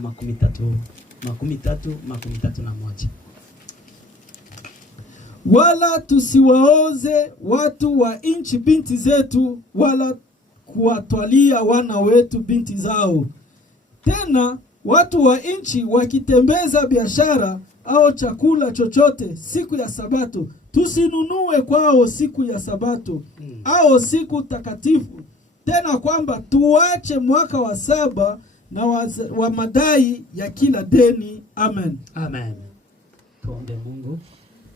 13:31. Wala tusiwaoze watu wa nchi binti zetu, wala kuwatwalia wana wetu binti zao. Tena watu wa nchi wakitembeza biashara au chakula chochote siku ya Sabato, tusinunue kwao siku ya Sabato au siku takatifu. Tena kwamba tuache mwaka wa 7 na wa madai ya kila deni. Amen. Amen. Tuombe Mungu.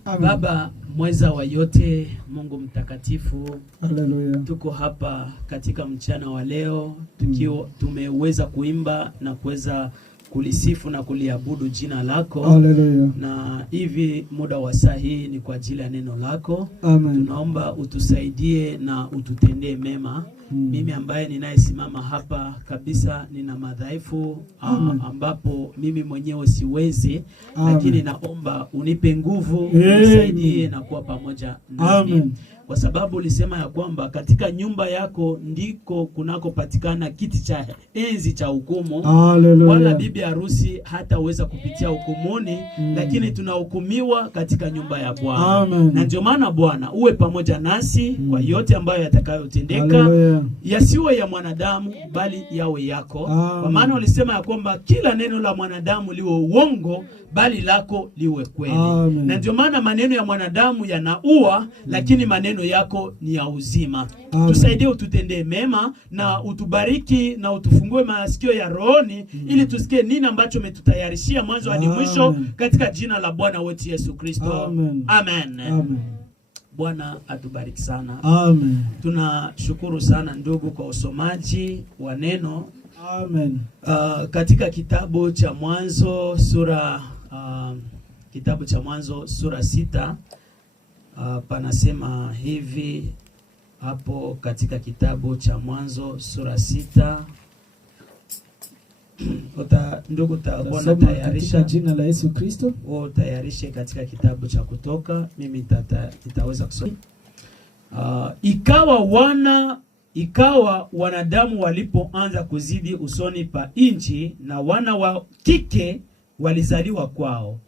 Amen. Baba mweza wa yote, Mungu mtakatifu, haleluya, tuko hapa katika mchana wa leo tukiwa tumeweza kuimba na kuweza kulisifu na kuliabudu jina lako. Haleluya. Na hivi muda wa saa hii ni kwa ajili ya neno lako. Amen. Tunaomba utusaidie na ututendee mema. Mimi ambaye ninayesimama hapa kabisa nina madhaifu ambapo mimi mwenyewe siwezi. Amen. Lakini naomba unipe nguvu, unisaidie na kuwa pamoja nami. Amen. Kwa sababu ulisema ya kwamba katika nyumba yako ndiko kunakopatikana kiti cha enzi cha hukumu. Wala bibi harusi hataweza kupitia hukumuni, lakini tunahukumiwa katika nyumba ya Bwana. Na ndio maana Bwana uwe pamoja nasi kwa yote ambayo yatakayotendeka, yasiwe ya mwanadamu bali yawe yako. Kwa maana ulisema ya kwamba kila neno la mwanadamu liwe uongo bali lako liwe kweli. Na ndio maana maneno ya mwanadamu yanaua, lakini maneno yako ni ya uzima. Tusaidie, ututendee mema na utubariki na utufungue masikio ya rohoni ili tusikie nini ambacho umetutayarishia mwanzo hadi mwisho, katika jina la Bwana wetu Yesu Kristo. Amen. Amen. Amen. Bwana atubariki sana. Amen. Tunashukuru sana ndugu kwa usomaji wa neno. Amen. Katika kitabu cha Mwanzo sura sura 6 panasema hivi hapo katika kitabu cha Mwanzo sura 6. Ndugu tabona tayarisha katika jina la Yesu Kristo. Wao tayarishe katika kitabu cha Kutoka, mimi nitaweza kusoma. Ikawa wanadamu walipoanza kuzidi usoni pa nchi, na wana wa kike walizaliwa kwao,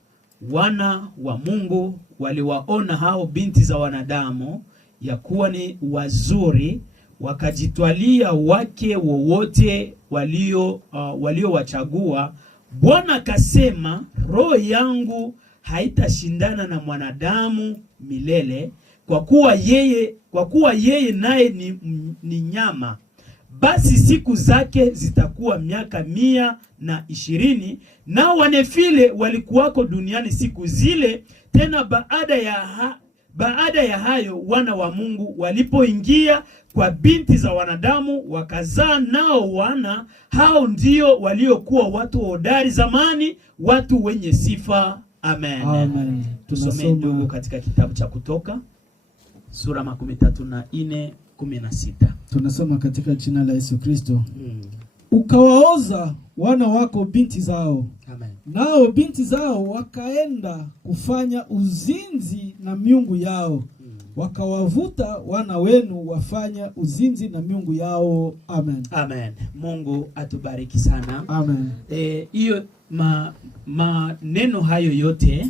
wana wa Mungu waliwaona hao binti za wanadamu ya kuwa ni wazuri, wakajitwalia wake wowote waliowachagua. Bwana akasema, roho yangu haitashindana na mwanadamu milele, kwa kuwa yeye naye ni nyama. Basi siku zake zitakuwa miaka 120. Nao wanefile walikuwako duniani siku zile. Tena baada ya hayo wana wa Mungu walipoingia kwa binti za wanadamu, wakazaa nao wana. Hao ndio waliokuwa watu hodari zamani, watu wenye sifa. Amen. Amen. Tusome ndugu katika kitabu cha Kutoka sura 34:16. Tunasoma katika jina la Yesu Kristo. Ukawaoza wana wako binti zao. Amen. Nao binti zao wakaenda kufanya uzinzi na miungu yao. Wakawavuta wana wenu wafanya uzinzi na miungu yao. Amen. Amen. Mungu atubariki sana. Amen. Hiyo maneno hayo yote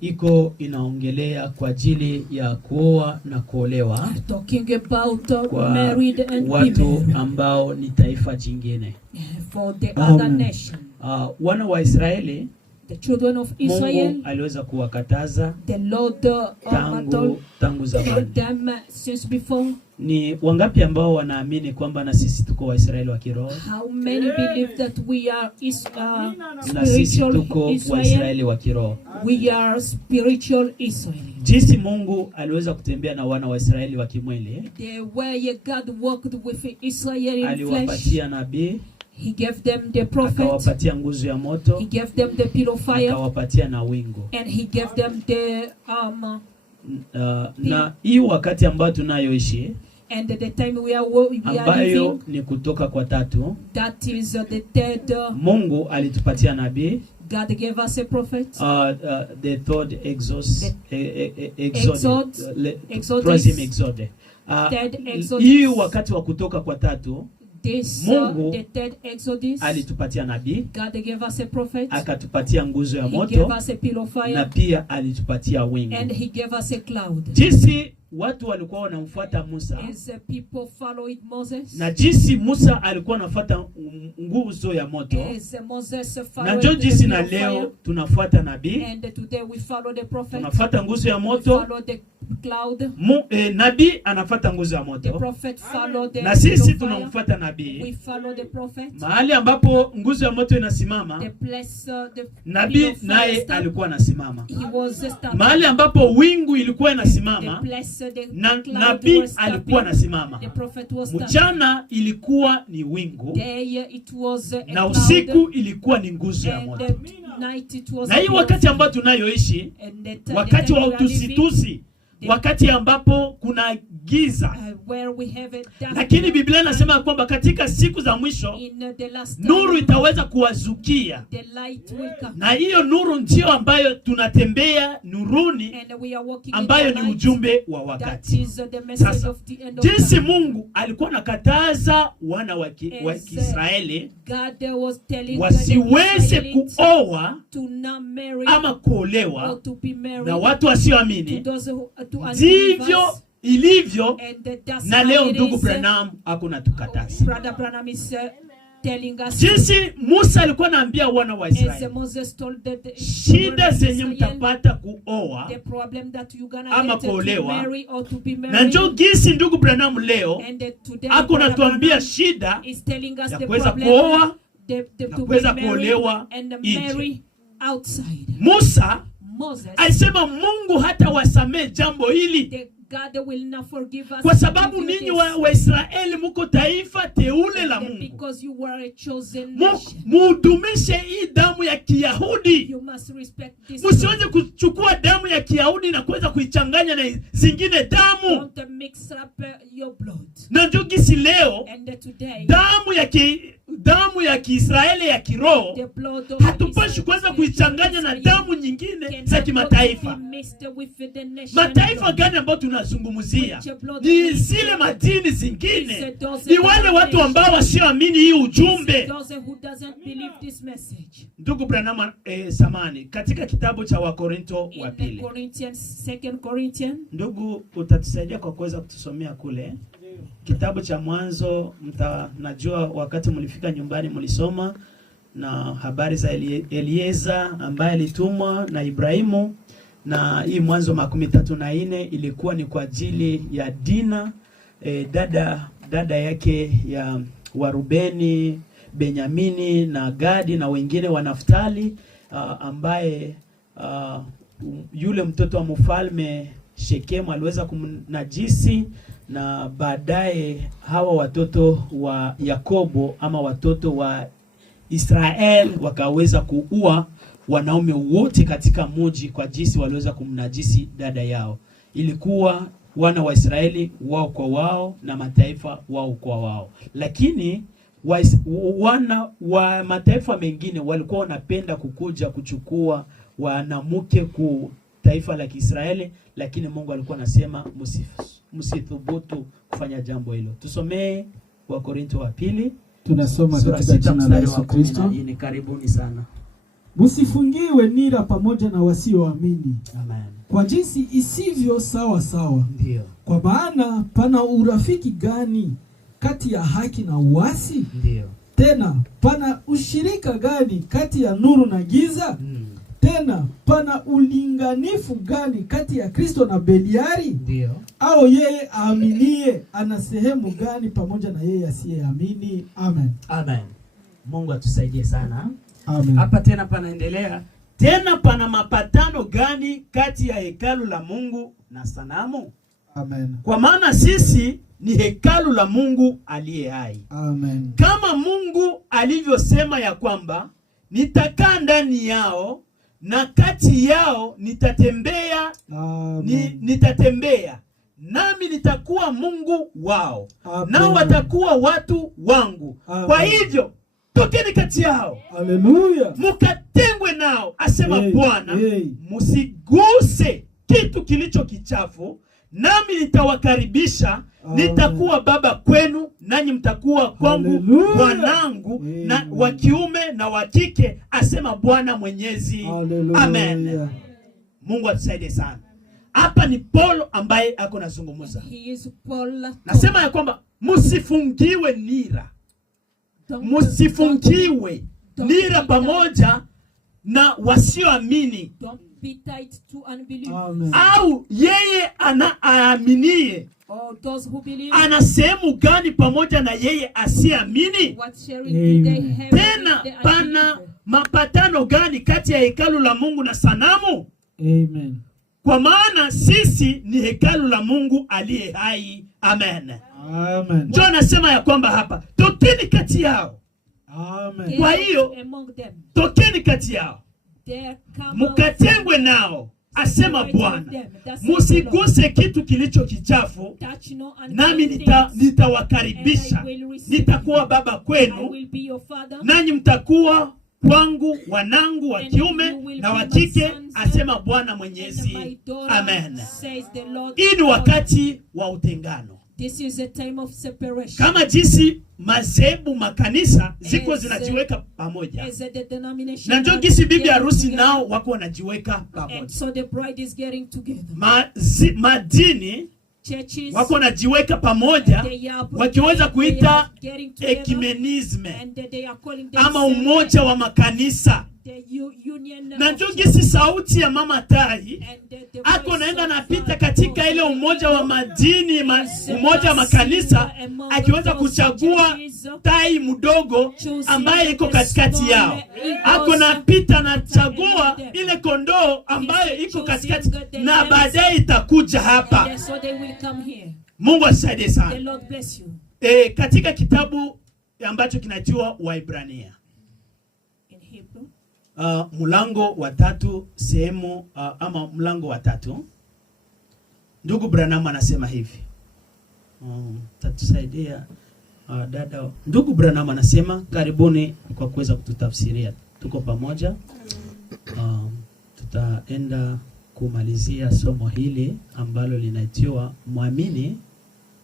iko inaongelea kwa ajili ya kuoa na kuolewa, talking about married and watu ambao ni taifa jingine, for the other nation. Wana wa Israeli, the children of Israel, Mungu aliweza kuwakataza the Lord tangu zamani, them since before. Ni wangapi ambao wanaamini kwamba na sisi tuko Waisraeli wa kiroho? How many believe that we are na sisi tuko Waisraeli wa kiroho? We are spiritual Israel. Jinsi Mungu aliweza kutembea na wana wa Israeli wa kimwili, the way God walked with Israel in flesh, aliwapatia nabii, He gave them the prophet, akawapatia nguzo ya moto, He gave them the pillar of fire, akawapatia na wingu, and He gave them the na hii wakati ambao tunayoishi, and the time we are ambayo ni Kutoka kwa 3, that is the third. Mungu alitupatia nabii, God gave us a prophet. The third Exodus. Exodus. Hii wakati wa Kutoka kwa 3, This Mungu the third Exodus. alitupatia nabii, God gave us a prophet. akatupatia nguzo ya He moto, gave us a pillar of na fire, pia alitupatia wingu. and he gave us a cloud. Jinsi watu walikuwa wanamfuata Musa As people followed Moses, na jinsi Musa alikuwa anafuata nguzo ya moto, as Moses na followed ndio the jinsi pillar na of fire, leo tunafuata nabii, and today we follow the prophet. tunafuata nguzo ya We moto. follow the cloud. Nabii anafuata nguzo ya The moto, prophet followed the na pillar sisi of fire. tunamfuata We nabii. follow the prophet. Mahali ambapo nguzo ya moto inasimama, The place, the pillar nabii of fire naye stand. alikuwa anasimama. He was standing. Mahali ambapo wingu ilikuwa The inasimama, place, the na cloud nabii was alikuwa standing. anasimama. The prophet was standing. Mchana ilikuwa ni wingu Day it was a na cloud, usiku ilikuwa ni nguzo ya and moto. the night it was Na a hii pillar of wakati fire. ambao tunayoishi, And the wakati time wa we are living, utusitusi, wakati ambapo kuna giza, where we have a dark, lakini Biblia inasema kwamba katika siku za mwisho in the last nuru time, itaweza kuwazukia, the light will come. na hiyo nuru ndio ambayo tunatembea nuruni, And we are walking ambayo in the ni light. ujumbe wa That wakati. is the message Sasa, of the end of jinsi time. Mungu alikuwa anakataza wana wa Kiisraeli God was telling wasiweze the Israelites kuoa to not marry ama kuolewa or to be married na watu to wasioamini, those who to ndivyo unbelievers. ilivyo. And that's Na how leo it ndugu is. Branham hakuna tukataza. Brother Branham is telling us, Jinsi Musa alikuwa anaambia wana wa as Israeli, Moses told the shida zenye Israel, mtapata kuoa the problem that you gonna ama get to kuolewa, marry or to be na married. njoo gisi ndugu Branham leo And today ako Brother natuambia Branham shida is telling us ya the kuweza problem, kuoa the na to be kuweza married kuolewa and nje. marry outside. Musa Moses, alisema Mungu hata wasamee jambo hili, the God will not forgive us kwa sababu if you ninyi do this. wa Israeli muko taifa teule la Mungu. Because you were a chosen nation. Mudumishe hii damu ya Kiyahudi. You must respect this. Msiweze kuchukua damu ya Kiyahudi na kuweza kuichanganya na zingine damu. Don't mix up your blood. Na ndio gisi leo And today, damu ya Kiisraeli ya kiroho the blood of hatupashi kuweza kuichanganya na damu nyingine za kimataifa. Mataifa gani ambayo tunazungumzia? Ni zile madini zingine, ni wale watu ambao wasioamini hii ujumbe. those who doesn't believe this message. Ndugu Branham samani katika kitabu cha Wakorinto wa In pili, Corinthians, 2 Corinthians, ndugu utatusaidia kwa kuweza kutusomea kule kitabu cha Mwanzo. Najua wakati mlifika nyumbani mlisoma na habari za Elieza ambaye alitumwa na Ibrahimu, na hii Mwanzo 34 ilikuwa ni kwa ajili ya Dina, dada yake ya Warubeni, Benyamini na Gadi na wengine wa Naftali, ambaye yule mtoto wa mfalme Shekemu aliweza kumnajisi, na baadaye hawa watoto wa Yakobo ama watoto wa Israel wakaweza kuua wanaume wote katika mji kwa jinsi waliweza kumnajisi dada yao. Ilikuwa wana wa Israeli wao kwa wao na mataifa wao kwa wao, lakini wana wa mataifa mengine walikuwa wanapenda kukuja kuchukua wanamke ku taifa la Kiisraeli, lakini Mungu alikuwa anasema msithubutu kufanya jambo hilo. Tusomee Wakorinto wa pili. Tunasoma katika jina la Yesu Kristo. Ni karibuni sana. Msifungiwe nira pamoja na wasioamini. Amen. Kwa jinsi isivyo sawa sawa. Ndio. Kwa maana pana urafiki gani kati ya haki na uasi? Ndio. Tena pana ushirika gani kati ya nuru na giza? Tena pana ulinganifu gani kati ya Kristo na Beliari? Ndio. Au yeye aaminie ana sehemu gani pamoja na yeye asiyeamini? Amen. Amen. Mungu atusaidie sana. Amen. Hapa tena panaendelea. Tena pana mapatano gani kati ya hekalu la Mungu na sanamu? Amen. Kwa maana sisi ni hekalu la Mungu aliye hai. Amen. Kama Mungu alivyosema ya kwamba nitakaa ndani yao na kati yao nitatembea. Nitatembea nami nitakuwa Mungu wao. Amen. Nao watakuwa watu wangu. Amen. Kwa hivyo tokeni kati yao. Haleluya. Mukatengwe nao, asema Bwana. Msiguse kitu kilicho kichafu, nami nitawakaribisha, nitakuwa baba kwenu, nanyi mtakuwa kwangu Hallelujah. wanangu na Amen. wa kiume na wa kike, asema Bwana Mwenyezi. Hallelujah. Amen. Mungu atusaidie sana. Hapa ni Paulo ambaye ako nazungumza. He is Paul. Nasema ya kwamba msifungiwe nira. Msifungiwe nira pamoja na wasioamini. Don't be tied to unbelievers. Amen. Au yeye anaaminie Or those who believe. ana sehemu gani pamoja na yeye asiamini? What sharing do they Amen. have Tena with the pana unbeliever? mapatano gani kati ya hekalu la Mungu na sanamu? Amen. Kwa maana sisi ni hekalu la Mungu aliye hai. Amen. Amen. Ndio anasema ya kwamba hapa tokeni kati yao. Amen. Kwa hiyo among them, tokeni kati yao, there come mkatengwe nao, asema Bwana. Msiguse kitu kilicho kichafu, touch no nami unclean things, nitawakaribisha, nitakuwa baba I kwenu, will be your father, nanyi mtakuwa kwangu wanangu wa kiume na wa kike, asema Bwana and Mwenyezi. my daughter, Amen. says the Lord. Hii ni wakati wa utengano, This is a time of separation. kama jinsi madhehebu makanisa ziko zinajiweka pamoja, As the denomination na ndio that jinsi is bibi getting harusi together, nao wako wanajiweka and pamoja. so the bride is getting together. Madini Churches, wako wanajiweka pamoja, they are wakiweza kuita getting together, ekumenisme and they are calling ama themselves umoja wa makanisa. the union Na of ndio churches. jinsi sauti ya mama Tai And the ako voice naenda of napita God katika goes ile umoja wa madini as umoja wa makanisa, among akiweza those kuchagua churches, tai mdogo ambaye iko katikati yao, ako napita na chagua ile kondoo ambayo iko katikati, na baadaye itakuja hapa. and so they will come here. Mungu asaidie The sana. Lord bless you. Katika kitabu ambacho kinaitwa Waibrania In Hebrew, mlango wa 3 sehemu ama mlango wa 3, ndugu Branham anasema hivi. Tatusaidia dada. Ndugu Branham anasema, karibuni kwa kuweza kututafsiria. Tuko pamoja. Tutaenda kumalizia somo hili ambalo linaitwa muamini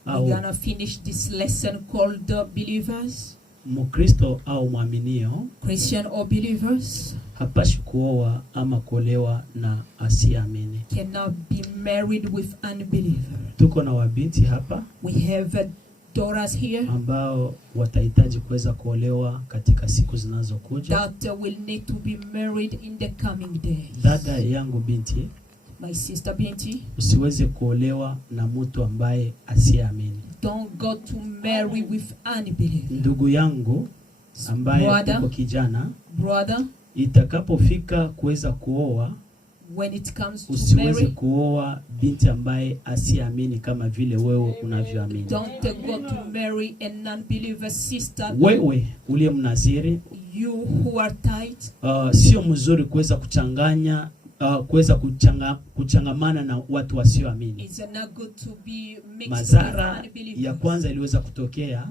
we're au gonna finish this lesson called Believers, Mkristo au mwaminio Christian or believers hapashi kuoa ama kuolewa na asiamini. cannot be married with unbeliever. Tuko na wabinti hapa We have daughters here ambao watahitaji kuweza kuolewa katika siku zinazokuja. that will need to be married in the coming days. Dada yangu binti, My sister Binti, usiweze kuolewa na mtu ambaye asiamini. don't go to marry with unbeliever. Ndugu yangu ambaye Brother. uko kijana, Brother, itakapofika kuweza kuoa, when it comes to usiweze marry, kuoa binti ambaye asiamini kama vile wewe unavyoamini. don't go to marry a non-believer sister. Wewe uliye mnaziri, You who are tight, sio mzuri kuweza kuweza kuchangamana na watu wasioamini. it's not good to be mixed Madhara with unbelievers. ya kwanza iliweza kutokea.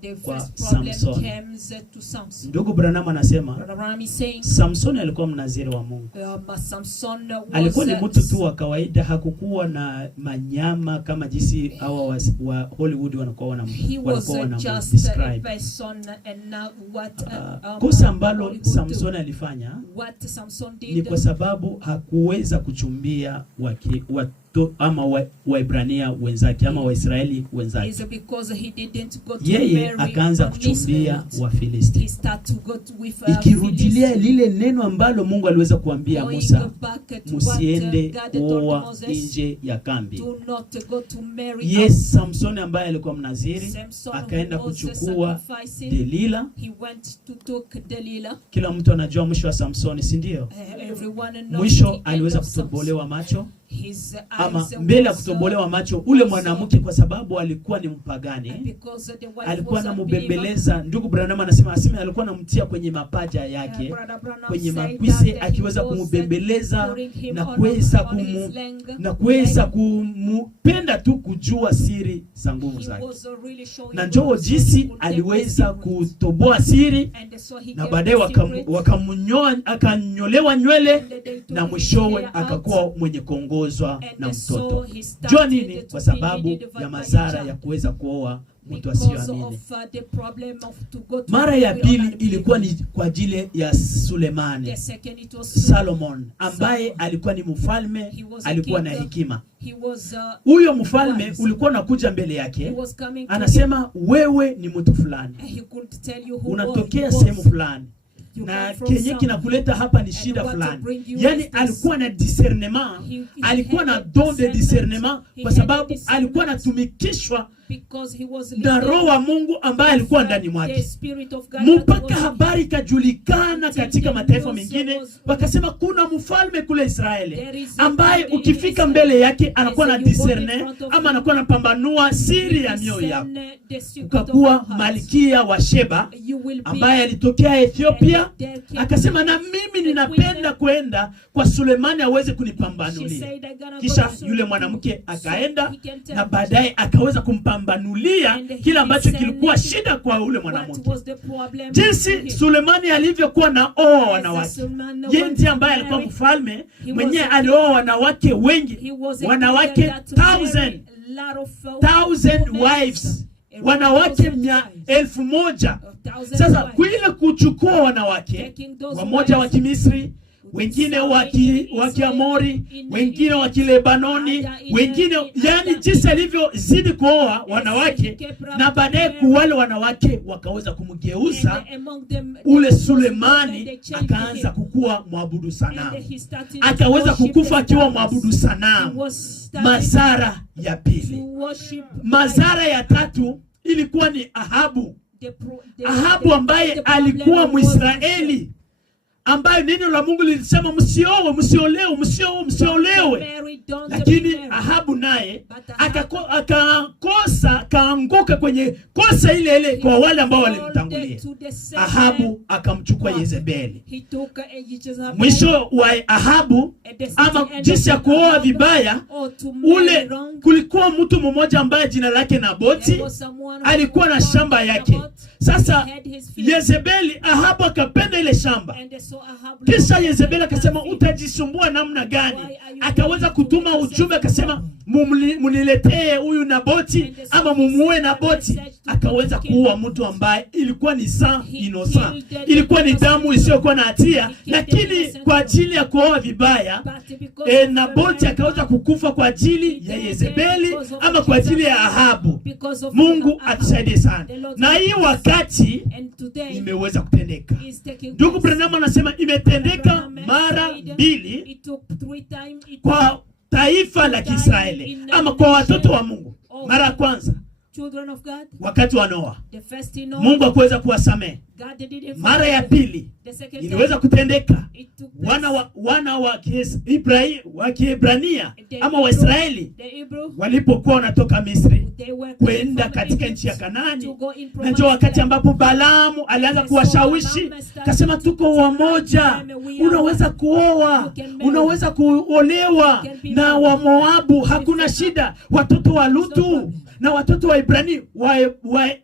The kwa first problem Samson. comes to Samson. Ndugu Branham anasema Brother Ram is saying, Samson alikuwa mnaziri wa Mungu. Samson Alikuwa ni was mtu tu wa kawaida, hakukuwa na manyama kama jinsi hawa wa Hollywood wanakuwa he was wana just a describe. person, and not what Kosa ambalo Hollywood Samson do. alifanya What Samson ni did kwa sababu hakuweza kuchumbia ama Waibrania wenzake ama Waisraeli wenzake. is because he didn't go to Yeye marry akaanza a kuchumbia Israelite. Wafilisti. He started to go with Ikirudilia lile neno ambalo Mungu aliweza kuambia Going Musa, back to what, musiende God told kuoa Moses, nje ya kambi. do not go to marry Yes, Samson ambaye alikuwa mnaziri Samson akaenda who was kuchukua sacrificing. Delila. He went to take Delilah. Kila mtu anajua mwisho wa Samsoni, si ndio? Everyone knows Mwisho the end aliweza of Samson. kutobolewa macho, His ama eyes mbele ya was, kutobolewa macho ule mwanamke, kwa sababu alikuwa ni mpagani, because the wife alikuwa was a believer. anambembeleza. Ndugu Branham anasema alikuwa anamtia kwenye mapaja yake, Brother Branham kwenye said makwise, that akiweza he was kumbembeleza putting him na on kuweza his leg. na kuweza kumpenda tu kujua siri za nguvu He zake. was really showing Na njoo us jinsi so he aliweza could take the secret. kutoboa siri, And so he na gave baadaye the secret. akanyolewa nywele, And they took na his mwishowe hair out. akakuwa mwenye kuongoza akaongozwa na And so mtoto. he started Jua nini? to Kwa be sababu delivered ya by madhara child. ya kuweza kuoa mtu Because asiyoamini. of the problem of to go to Mara ya marry pili unbelievers. ilikuwa ni kwa ajili ya Sulemani, The second it was Salomon, ambaye alikuwa ni mfalme, He was a alikuwa na king. hekima. He was Huyo mfalme wise. ulikuwa unakuja mbele He yake, was coming to anasema wewe ni mtu fulani, him. He could tell you who unatokea he was. sehemu fulani, You na come from kenye somewhere. kinakuleta hapa ni And shida what to fulani. bring you Yani is this. alikuwa na discernement, He alikuwa had na a don de discernement, He kwa had a sababu discernment. alikuwa anatumikishwa Because he was na Roho wa Mungu ambaye alikuwa ndani the mwake. Spirit of God that Mpaka was habari ikajulikana katika the mataifa news mengine, was- wakasema kuna mfalme kule Israeli There is a ambaye king in ukifika Israel. mbele yake anakuwa na There's a you go in discerne front of ama him. anakuwa anapambanua siri ya mioyo yako. discern the secret of Ukakuwa our hearts. Malkia wa Sheba You will be ambaye alitokea Ethiopia, and there came akasema na mimi ninapenda kwenda kwa Sulemani aweze She kunipambanulia. said, "I gonna go Kisha to yule Suleiman mwanamke so akaenda he can tell na me baadaye akaweza kumpambanulia And he kile ambacho discerned kilikuwa shida kwa ule what mwanamke. was the problem to Jinsi him. Sulemani alivyokuwa na oa wanawake. Suleiman Yeye went ndiye to ambaye alikuwa marry. mfalme He mwenyewe, was a alioa wanawake wengi, He was a wanawake king that married 1000 lot of, thousand women, wives, a wanawake 1,000 wives, 1000. 1,000 Sasa wives. kuile kuchukua wanawake Taking those wamoja wa wives, Kimisri, wengine wa Kiamori, wengine wa Kilebanoni, wengine, yani jinsi alivyozidi kuoa wanawake, na baadaye kuwale wanawake wakaweza kumgeuza And among them, ule those Sulemani, they changed akaanza him. kukuwa mwabudu sanamu, And he started akaweza to worship kukufa the akiwa stars. mwabudu He sanamu. was starting Madhara ya to pili. worship Madhara ya tatu ilikuwa ni Ahabu. Ahabu ambaye the alikuwa problem was- Mwisraeli, ambaye neno la Mungu lilisema msioe, msiolewe, msioe, msiolewe. Mary, don't Lakini be married. Ahabu naye But Ahabu- akaanguka kwenye kosa ile ile kwa wale ambao He walimtangulia. folded to the same Ahabu akamchukua man. Yezebeli. He took a Jezebel. Mwisho wa Ahabu At the ama end jinsi ya of kuoa Ahab, vibaya, or to marry ule wrong, kulikuwa mtu mmoja ambaye jina lake Naboti, there was someone who alikuwa na was shamba yake. about, Sasa he had his field, Yezebeli, Ahabu akapenda ile shamba. and so Ahab Kisha loved Yezebeli that akasema field. utajisumbua namna gani? Why are you Akaweza going to kutuma yourself ujumbe akasema wrong? muniletee huyu Naboti And so ama he mumuue sent a Naboti. message to Akaweza kill kuua him. mtu ambaye ilikuwa ni sang He innocent, killed the ilikuwa ni innocent damu man. isiyokuwa na hatia, He killed the lakini innocent kwa man. ajili ya kuoa vibaya But because of Naboti the akaweza marriage, kukufa kwa ajili he ya died Yezebeli because of ama kwa ajili ya Jezebel, Ahabu. because of Mungu Ahab. atusaidie sana. The Lord Na hii help us. wakati And today imeweza kutendeka. is taking Ndugu place. Branham anasema imetendeka Branham mara said mbili it took 3 times. kwa taifa la Kiisraeli ama kwa watoto wa Mungu. Mara ya kwanza Children of God, wakati wa Noa, the first in all, Mungu hakuweza kuwasamehe. God didn't Mara ya forgive. pili The second iliweza time, kutendeka it took place. wana wa Kiebrania The ama Hebrew- Waisraeli the Hebrew, walipokuwa wanatoka Misri they were kwenda from katika Egypt nchi ya to Kanaani, go in na promised ndio wakati land. ambapo Balaamu alianza kuwashawishi, kasema tuko wamoja, unaweza kuoa, unaweza kuolewa na Wamoabu, hakuna shida, watoto wa Lutu na watoto wa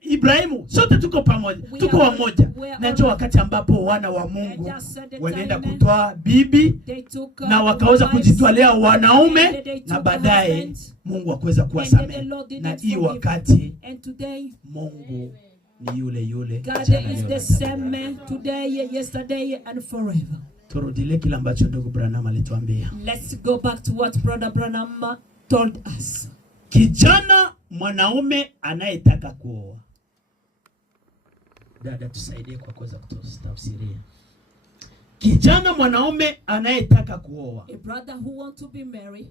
Ibrahimu, sote tuko pamoja, tuko wamoja. Na ndio wakati ambapo wana wa Mungu walienda kutoa bibi They took, na wakaweza wives, kujitwalia wanaume, and they na took baadaye husbands, Mungu akuweza and kuwasamehe. the Lord didn't Na hii forgive. wakati And today, Mungu ni yule yule God jana, is leo the na same man today, yesterday, and forever. turudile kile ambacho ndugu Branham alituambia. Let's go back to what Brother Branham told us. Kijana mwanaume anayetaka kuoa. Dada, tusaidie kwa kuweza kutafsiria. Kijana mwanaume anayetaka kuoa A brother who wants to be married,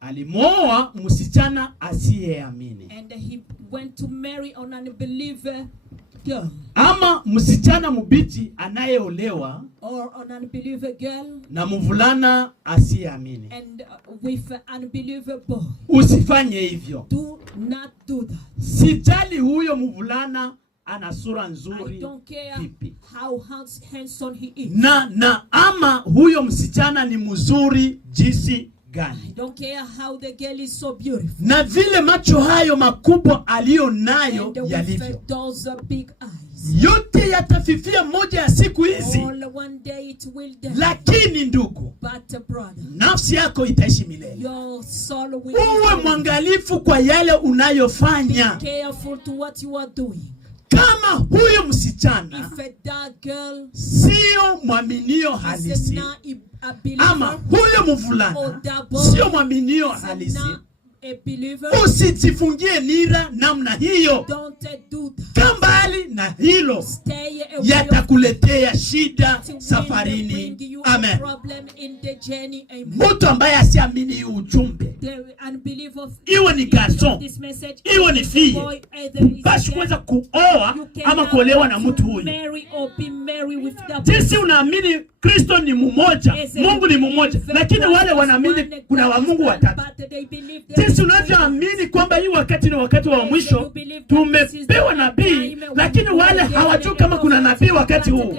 alimwoa msichana asiyeamini, and he went to marry an unbeliever girl, ama msichana mbichi anayeolewa or an unbeliever girl, na mvulana asiyeamini. and with an unbeliever boy. Usifanye hivyo. Do not do that. Sijali huyo mvulana ana sura I nzuri don't care vipi, how handsome he is. na ama huyo msichana ni mzuri jinsi gani, I don't care how the girl is so beautiful. na vile macho hayo makubwa aliyo nayo And with yalivyo, those big eyes. yote yatafifia moja ya siku hizi. All one day it will die. Lakini ndugu, But brother, nafsi yako itaishi milele. your soul will Uwe live. mwangalifu kwa yale unayofanya. Be careful to what you are doing. Kama huyo msichana If that girl sio mwaminio is halisi, not a believer, ama huyo mvulana sio mwaminio is halisi, not a believer, usijifungie nira namna hiyo. don't do that. Kaa mbali na hilo, Stay away. yatakuletea shida It will safarini. bring you a Amen. problem in the journey. Amen. Mtu ambaye asiamini ujumbe, The unbeliever of iwe ni garson, this message, iwe ni fie, boy, either is basi a kuweza girl, kuoa you ama cannot kuolewa na mtu huyu. marry or be married with that Jinsi unaamini Kristo ni mmoja, Mungu ni mmoja, lakini wale wanaamini kuna wa Mungu watatu. Jinsi unavyoamini kwamba hii wakati ni wakati wa mwisho, tumepewa nabii, lakini wale hawajui kama kuna nabii wakati huu.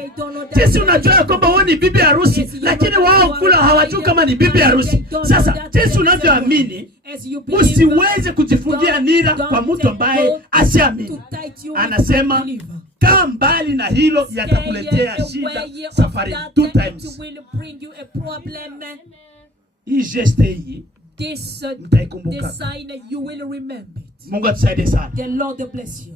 Jinsi unajua kwamba wewe ni bibi harusi, lakini wao kula hawajui kama ni bibi harusi. Sasa jinsi unavyoamini, usiweze kujifungia nira kwa mtu ambaye asiamini. Anasema kaa mbali na hilo, yatakuletea shida safari. 2 times. Hii geste hii This mtaikumbuka. sign you will remember it. Mungu atusaidie sana. The Lord bless you.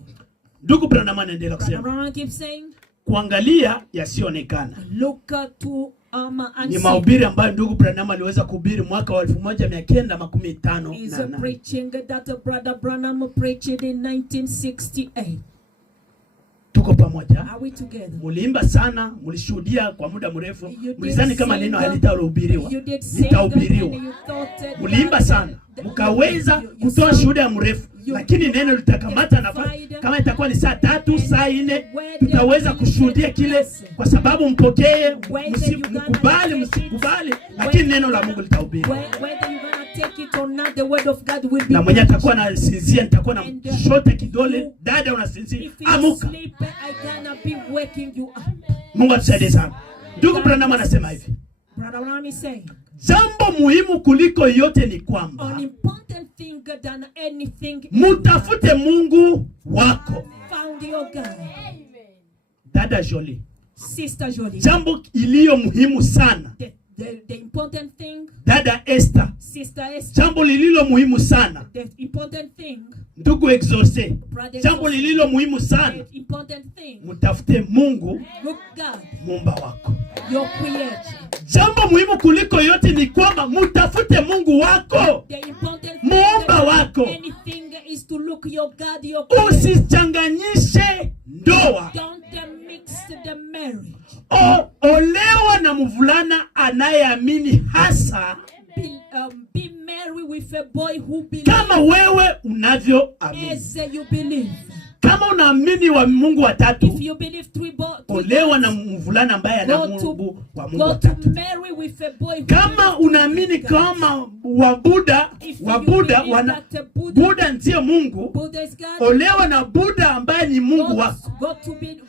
Ndugu Branham anaendelea Brother kusema, Branham keeps saying, kuangalia yasionekana. look to Ni unseen. mahubiri ambayo ndugu Branham aliweza kuhubiri mwaka wa 1958. Is a preaching that Brother Branham preached in 1968. Tuko pamoja. Are we together? Muliimba sana, mulishuhudia kwa muda mrefu. You did Mulizani kama sing, neno halitaruhubiriwa. you did sing, Litahubiriwa. and you thought that Muliimba sana, mukaweza kutoa shuhuda mrefu, lakini neno litakamata nafasi. Kama itakuwa ni saa 3, saa 4, tutaweza kushuhudia kile, kwa sababu mpokee, msikubali, msikubali, lakini neno la Mungu litahubiriwa. whether you're gonna take it or not, the word of God will be Na mwenye preached. atakuwa na sinzia, nitakuwa na shote kidole, dada unasinzia, If you amuka. sleep, I gonna be waking you up. Mungu atusaidie sana. Ndugu Branham anasema hivi, Brother Branham is saying, jambo muhimu kuliko yote ni an kwamba important thing than anything is mutafute Mungu wako. found your God. Dada Jolie, Sister Jolie, jambo iliyo muhimu sana. the important thing, Dada Esther, Sister Esther, jambo lililo muhimu sana. the important thing, Ndugu Exauce, Brother jambo Exauce, lililo muhimu sana. the important thing, Mtafute Mungu look God, muumba wako. your creator. Jambo muhimu kuliko yote ni kwamba mtafute Mungu wako, The important thing muumba wako. anything is to look your God, your creator. Usichanganyishe ndoa. Don't mix the marriage. Olewa na mvulana anayeamini hasa Be married with a boy who believes kama wewe unavyoamini. as you believe. Kama unaamini wa Mungu watatu, If you believe three olewa na gods, mvulana ambaye ana go Mungu wa Mungu to watatu. marry with a boy who Kama believes unaamini three gods. kama Wabuda, If you Wabuda believe wana that the Buddha, Buddha ndiye Mungu, Buddha is God, olewa na Buddha ambaye ni Mungu wako.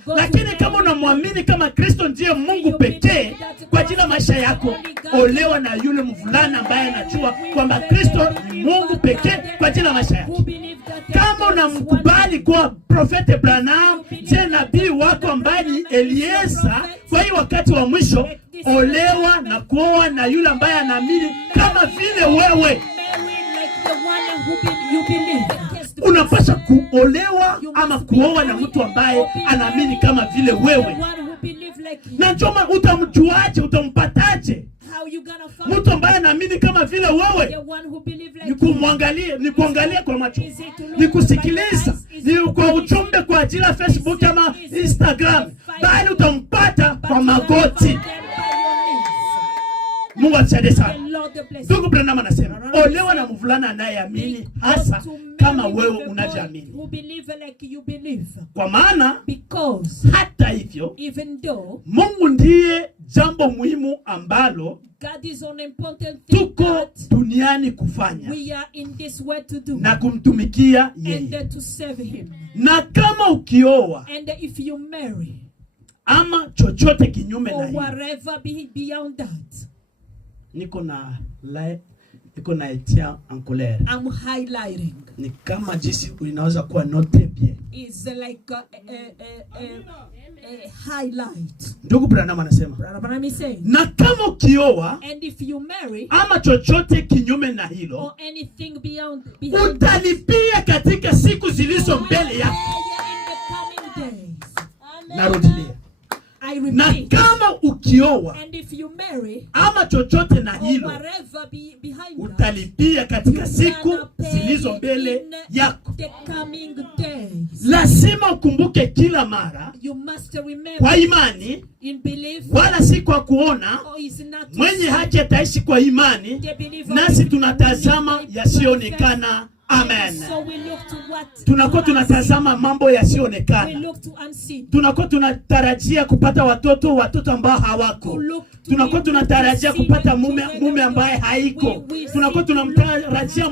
Lakini kama unamwamini kama Kristo ndiye Mungu pekee kwa ajili ya maisha yako, olewa na yule mvulana ambaye anajua kwamba Kristo ni Mungu pekee kwa ajili ya maisha yako. Kama unamkubali kwa Profete Branham, je, nabii wako ambaye ni Elieza kwa hii wakati wa mwisho, olewa na kuoa na yule ambaye anaamini kama vile wewe. Unapaswa kuolewa ama kuoa na mtu ambaye anaamini kama vile wewe. Na njoma utamjuaje, utampataje? Mtu ambaye anaamini kama vile wewe ni kumwangalia, ni kuangalia kwa macho, ni kusikiliza, ni kwa ujumbe kwa ajili ya Facebook ama Instagram, bali utampata kwa magoti. Mungu atusaidie sana. Ndugu Branham anasema, olewa na mvulana anayeamini hasa kama wewe unavyoamini. Kwa maana hata hivyo, Mungu ndiye jambo muhimu ambalo tuko duniani kufanya na kumtumikia yeye. Na kama ukioa ama chochote kinyume na hiyo, niko na iko naitia en colère. I'm highlighting. Ni kama jinsi unaweza kuwa note bien. It's like a highlight. Ndugu Branham anasema, Brother Branham is saying, na kama ukioa and if you marry ama chochote kinyume na hilo, or anything behind utalipia katika siku zilizo mbele yako. in the coming days. Narudilia. I Na repeat. kama ukioa And if you marry ama chochote na or hilo, whatever behind that, utalipia katika you siku gonna pay zilizo mbele in yako. the coming days. Lazima ukumbuke kila mara You must remember kwa imani, in belief, wala si kwa kuona. or is not to Mwenye see. haki ataishi kwa imani, The believer nasi will tunatazama live by yasionekana. Amen. So we look to what Tunakuwa tunatazama mambo we yasionekana. look to unseen. Tunakuwa tunatarajia kupata watoto ambao hawako. Tunakuwa tunatarajia kupata mume ambaye haiko. Tunakuwa tunamtarajia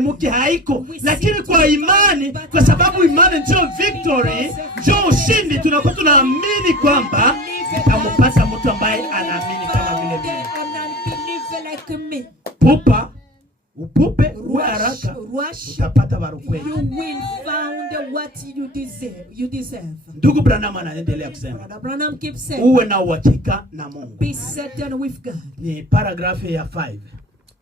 mke haiko. Lakini kwa imani, kwa sababu imani ndio victory, ndio ushindi, tunakuwa tunaamini kwamba tutamupata mtu ambaye anaamini kama vile mimi. Upupe uwe haraka, utapata barukwe. You will find what you deserve. Ndugu Branham anaendelea kusema, Brother Branham keeps saying, uwe na uhakika na Mungu. be certain with God. Ni paragrafu ya 5.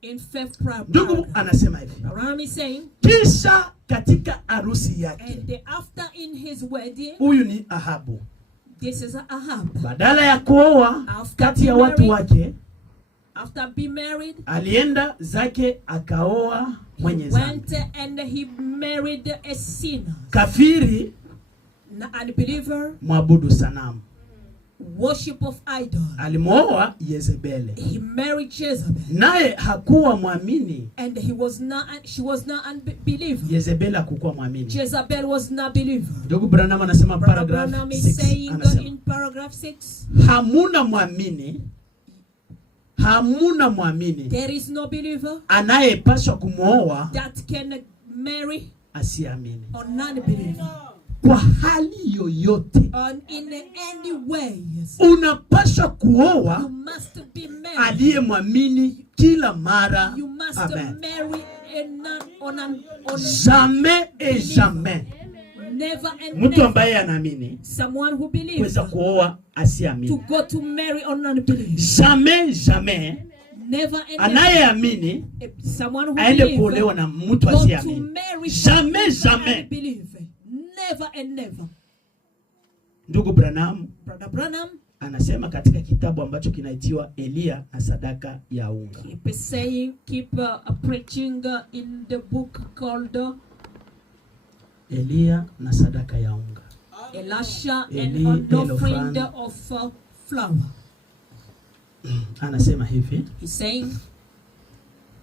In fifth paragraph, Ndugu anasema hivi, Branham is saying, kisha katika harusi yake, and after in his wedding, huyu ni Ahabu, this is Ahab. badala ya kuoa kati ya watu wake, After being married, alienda zake akaoa mwenye went dhambi, and he married a sinner, kafiri, an unbeliever, mwabudu sanamu. worship of idol. Alimwoa Yezebeli, He married Jezebel, naye hakuwa mwamini. and she was not unbeliever. Yezebeli hakuwa mwamini. Jezebel was not believer. Ndugu Branham anasema Brother paragraph Branham is 6, saying anasema in paragraph 6, hamuna mwamini there is no believer anayepaswa kumwoa that can marry asiamini. or non-believer. Kwa hali yoyote And in any ways, unapaswa you kuoa must be married. aliyemwamini kila mara. You must Amen. marry a non Jamais et jamais never and mtu never ambaye anaamini someone who believes kuweza kuoa to asiamini. go to marry or non-believer. Jamais Never and never anayeamini someone who aende believes kuolewa na mtu go to asiamini. marry Jamais, someone jamais. unbeliever. Never and never. Ndugu Branham Brother Branham anasema katika kitabu ambacho kinaitiwa Eliya na sadaka ya unga. keep saying, keep preaching in the book called Eliya na sadaka ya unga. Elisha and Eli, an offering Elofan. of flour. Anasema hivi, He's saying,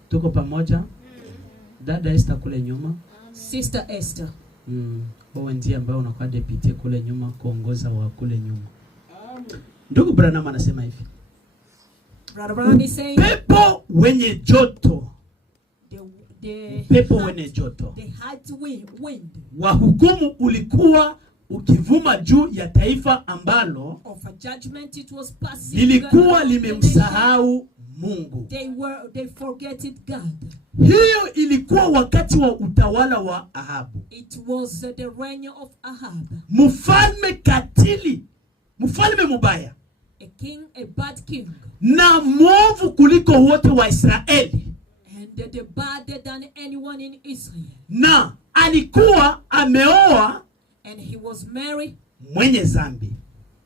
tuko pamoja? Dada Esther kule nyuma. Sister Esther, Wewe ndiye ambaye unakuwa deputy kule nyuma, kuongoza wa kule nyuma. Ndugu Branham anasema hivi, Brother Branham is saying, pepo wenye joto, pepo wenye joto the hot wind wa hukumu ulikuwa ukivuma juu ya taifa ambalo of a judgment, it was passing. lilikuwa limemsahau Mungu. They forgetted God. Hiyo ilikuwa wakati wa utawala wa Ahabu, It was the reign of Ahab, mfalme katili, mfalme mubaya a bad king, na mwovu kuliko wote wa Israeli, and the badder than anyone in Israel. na alikuwa ameoa And he was married mwenye zambi,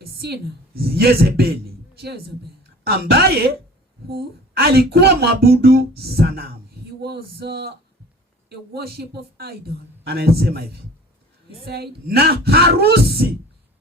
a sinner, Yezebeli, Jezebel, ambaye who alikuwa mwabudu sanamu. he was a worship of idol. Anasema hivi, He said, na harusi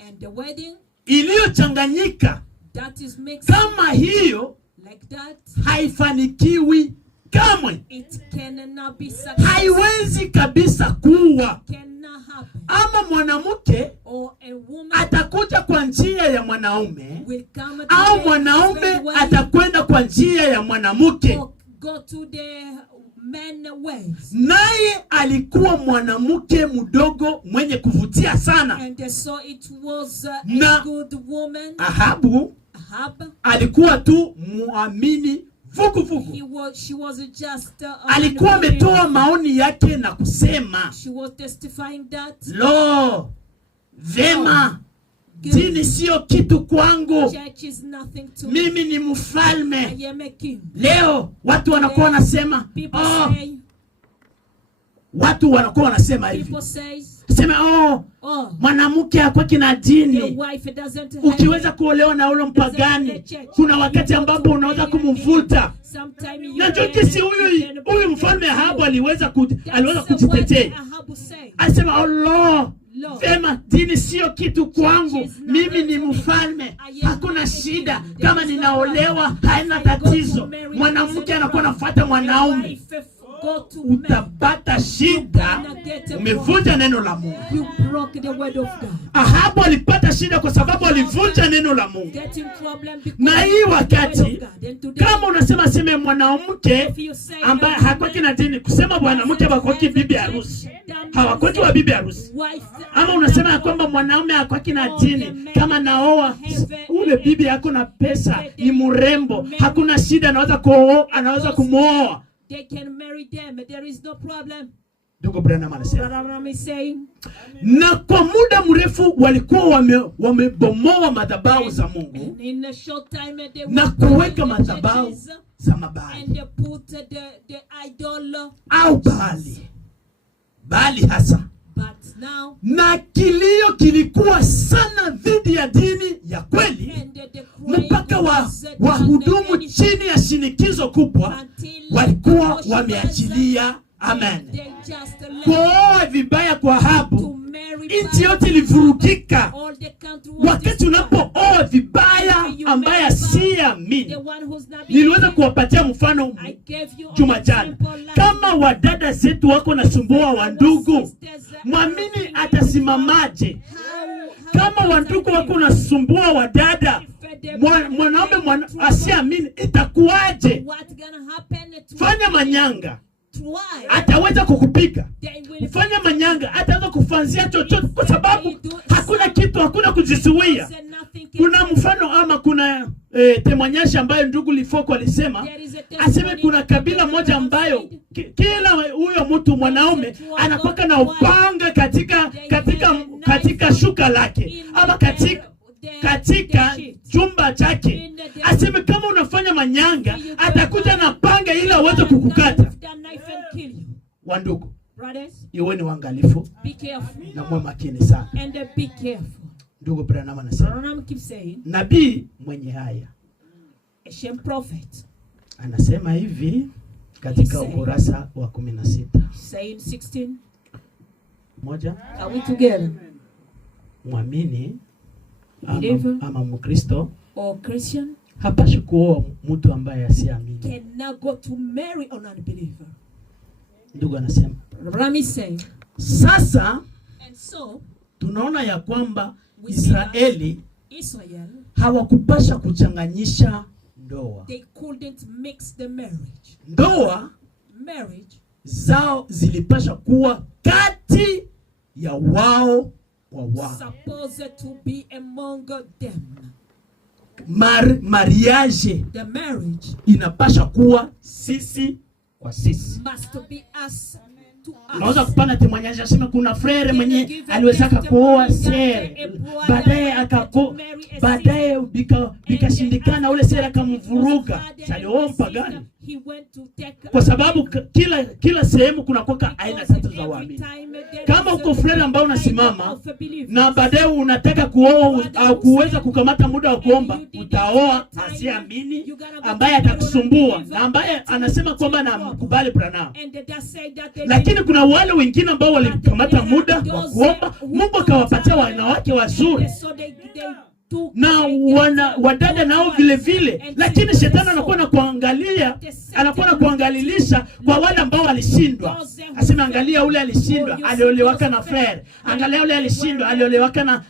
and the wedding iliyochanganyika that is mixed kama hiyo like that, haifanikiwi kamwe, it cannot be successful, haiwezi kabisa kuwa. cannot happen. Ama mwanamke Or a woman atakuja kwa njia ya mwanaume, will come au to mwanaume the way, atakwenda kwa njia ya mwanamke. or go to the man ways. Naye alikuwa mwanamke mdogo mwenye kuvutia sana. And so it was Na a good woman. Ahabu Ahab alikuwa tu muamini vuguvugu. She wasn't just Alikuwa ametoa maoni yake na kusema, she was testifying that lo, vema, dini sio kitu kwangu. Church is nothing to Mimi ni mfalme. I am a king. Leo watu wanakuwa wanasema, watu wanakuwa wanasema hivi. Sema mwanamke hakwaki na dini. Ukiweza kuolewa na ule mpagani, kuna wakati ambapo unaweza kumvuta. Na jokisi huyu mfalme Ahabu aliweza kujitetea. Alisema Allah, vema, dini sio kitu kwangu. Mimi ni mfalme. Hakuna shida. Kama ninaolewa haina tatizo. Mwanamke anakuwa anafuata mwanaume. Utapata shida. Umevunja neno la Mungu. You broke the word of God. Ahabu alipata shida kwa sababu alivunja neno la Mungu. Na hii wakati kama unasema sema mwanamke ambaye hakwaki na dini, kusema mwanamke hakwaki bibi harusi, hawakwaki wa bibi harusi. Ama unasema ya kwamba mwanaume hakwaki na dini, kama naoa ule bibi yako na pesa, ni mrembo, hakuna shida, anaweza kumooa. They can marry them. There is no problem. Ndugu Branham anasema, na kwa muda mrefu walikuwa wamebomoa madhabahu za Mungu na kuweka madhabahu za Mabaali au Baali hasa. Na kilio kilikuwa sana dhidi ya dini ya kweli, mpaka wahudumu chini ya shinikizo kubwa walikuwa wameachilia. Amen. Kuoa vibaya kwa Ahabu, nchi yote ilivurugika. Wakati unapooa vibaya ambaye asiamini, niliweza kuwapatia mfano juma jana. Kama wadada zetu wako nasumbua wandugu, mwamini atasimamaje? Kama wandugu wako nasumbua wadada, mwanaume asiamini, itakuwaje? Fanya manyanga, ataweza kukupiga. Fanya manyanga, ataweza kufanzia chochote, kwa sababu hakuna kitu, hakuna kujizuia. Kuna mfano ama kuna temanyasha ambayo ndugu Lifoko alisema, aseme kuna kabila moja ambayo kila huyo mtu mwanaume anakuwa na upanga katika shuka lake ama katika chumba chake. Aseme kama unafanya manyanga, atakuja na panga ili aweze kukukata. Wandugu, iweni waangalifu na mwe makini sana. Ndugu Branham anasema, nabii mwenye haya anasema hivi katika ukurasa wa 16. Moja, mwamini ama Mkristo hapashi kuoa mtu ambaye asiamini. Ndugu anasema, sasa tunaona ya kwamba Israeli hawakupasha kuchanganyisha ndoa. Ndoa zao zilipasha kuwa kati ya wao kwa wao. Mariage inapasha kuwa sisi kwa sisi. Unaweza kupana temanyasha, asema kuna frere mwenye aliwezaka kuoa sere, baadaye bikashindikana, ule sere akamvuruga. Salioa mpagani. Kwa sababu kila sehemu kuna koka aina tatu za waamini. Kama uko frere ambao unasimama na baadaye unataka kuoa au kuweza kukamata muda wa kuomba, utaoa asiamini ambaye atakusumbua na ambaye anasema kwamba anamkubali Branham. Lakini kuna wale wengine ambao walikamata muda wa kuomba, Mungu akawapatia wanawake wazuri na wadada nao vile vile. Lakini shetani anakuwa na kuangalilisha kwa wale ambao walishindwa. Asema angalia ule alishindwa, aliolewaka na frere. Angalia ule alishindwa, aliolewaka na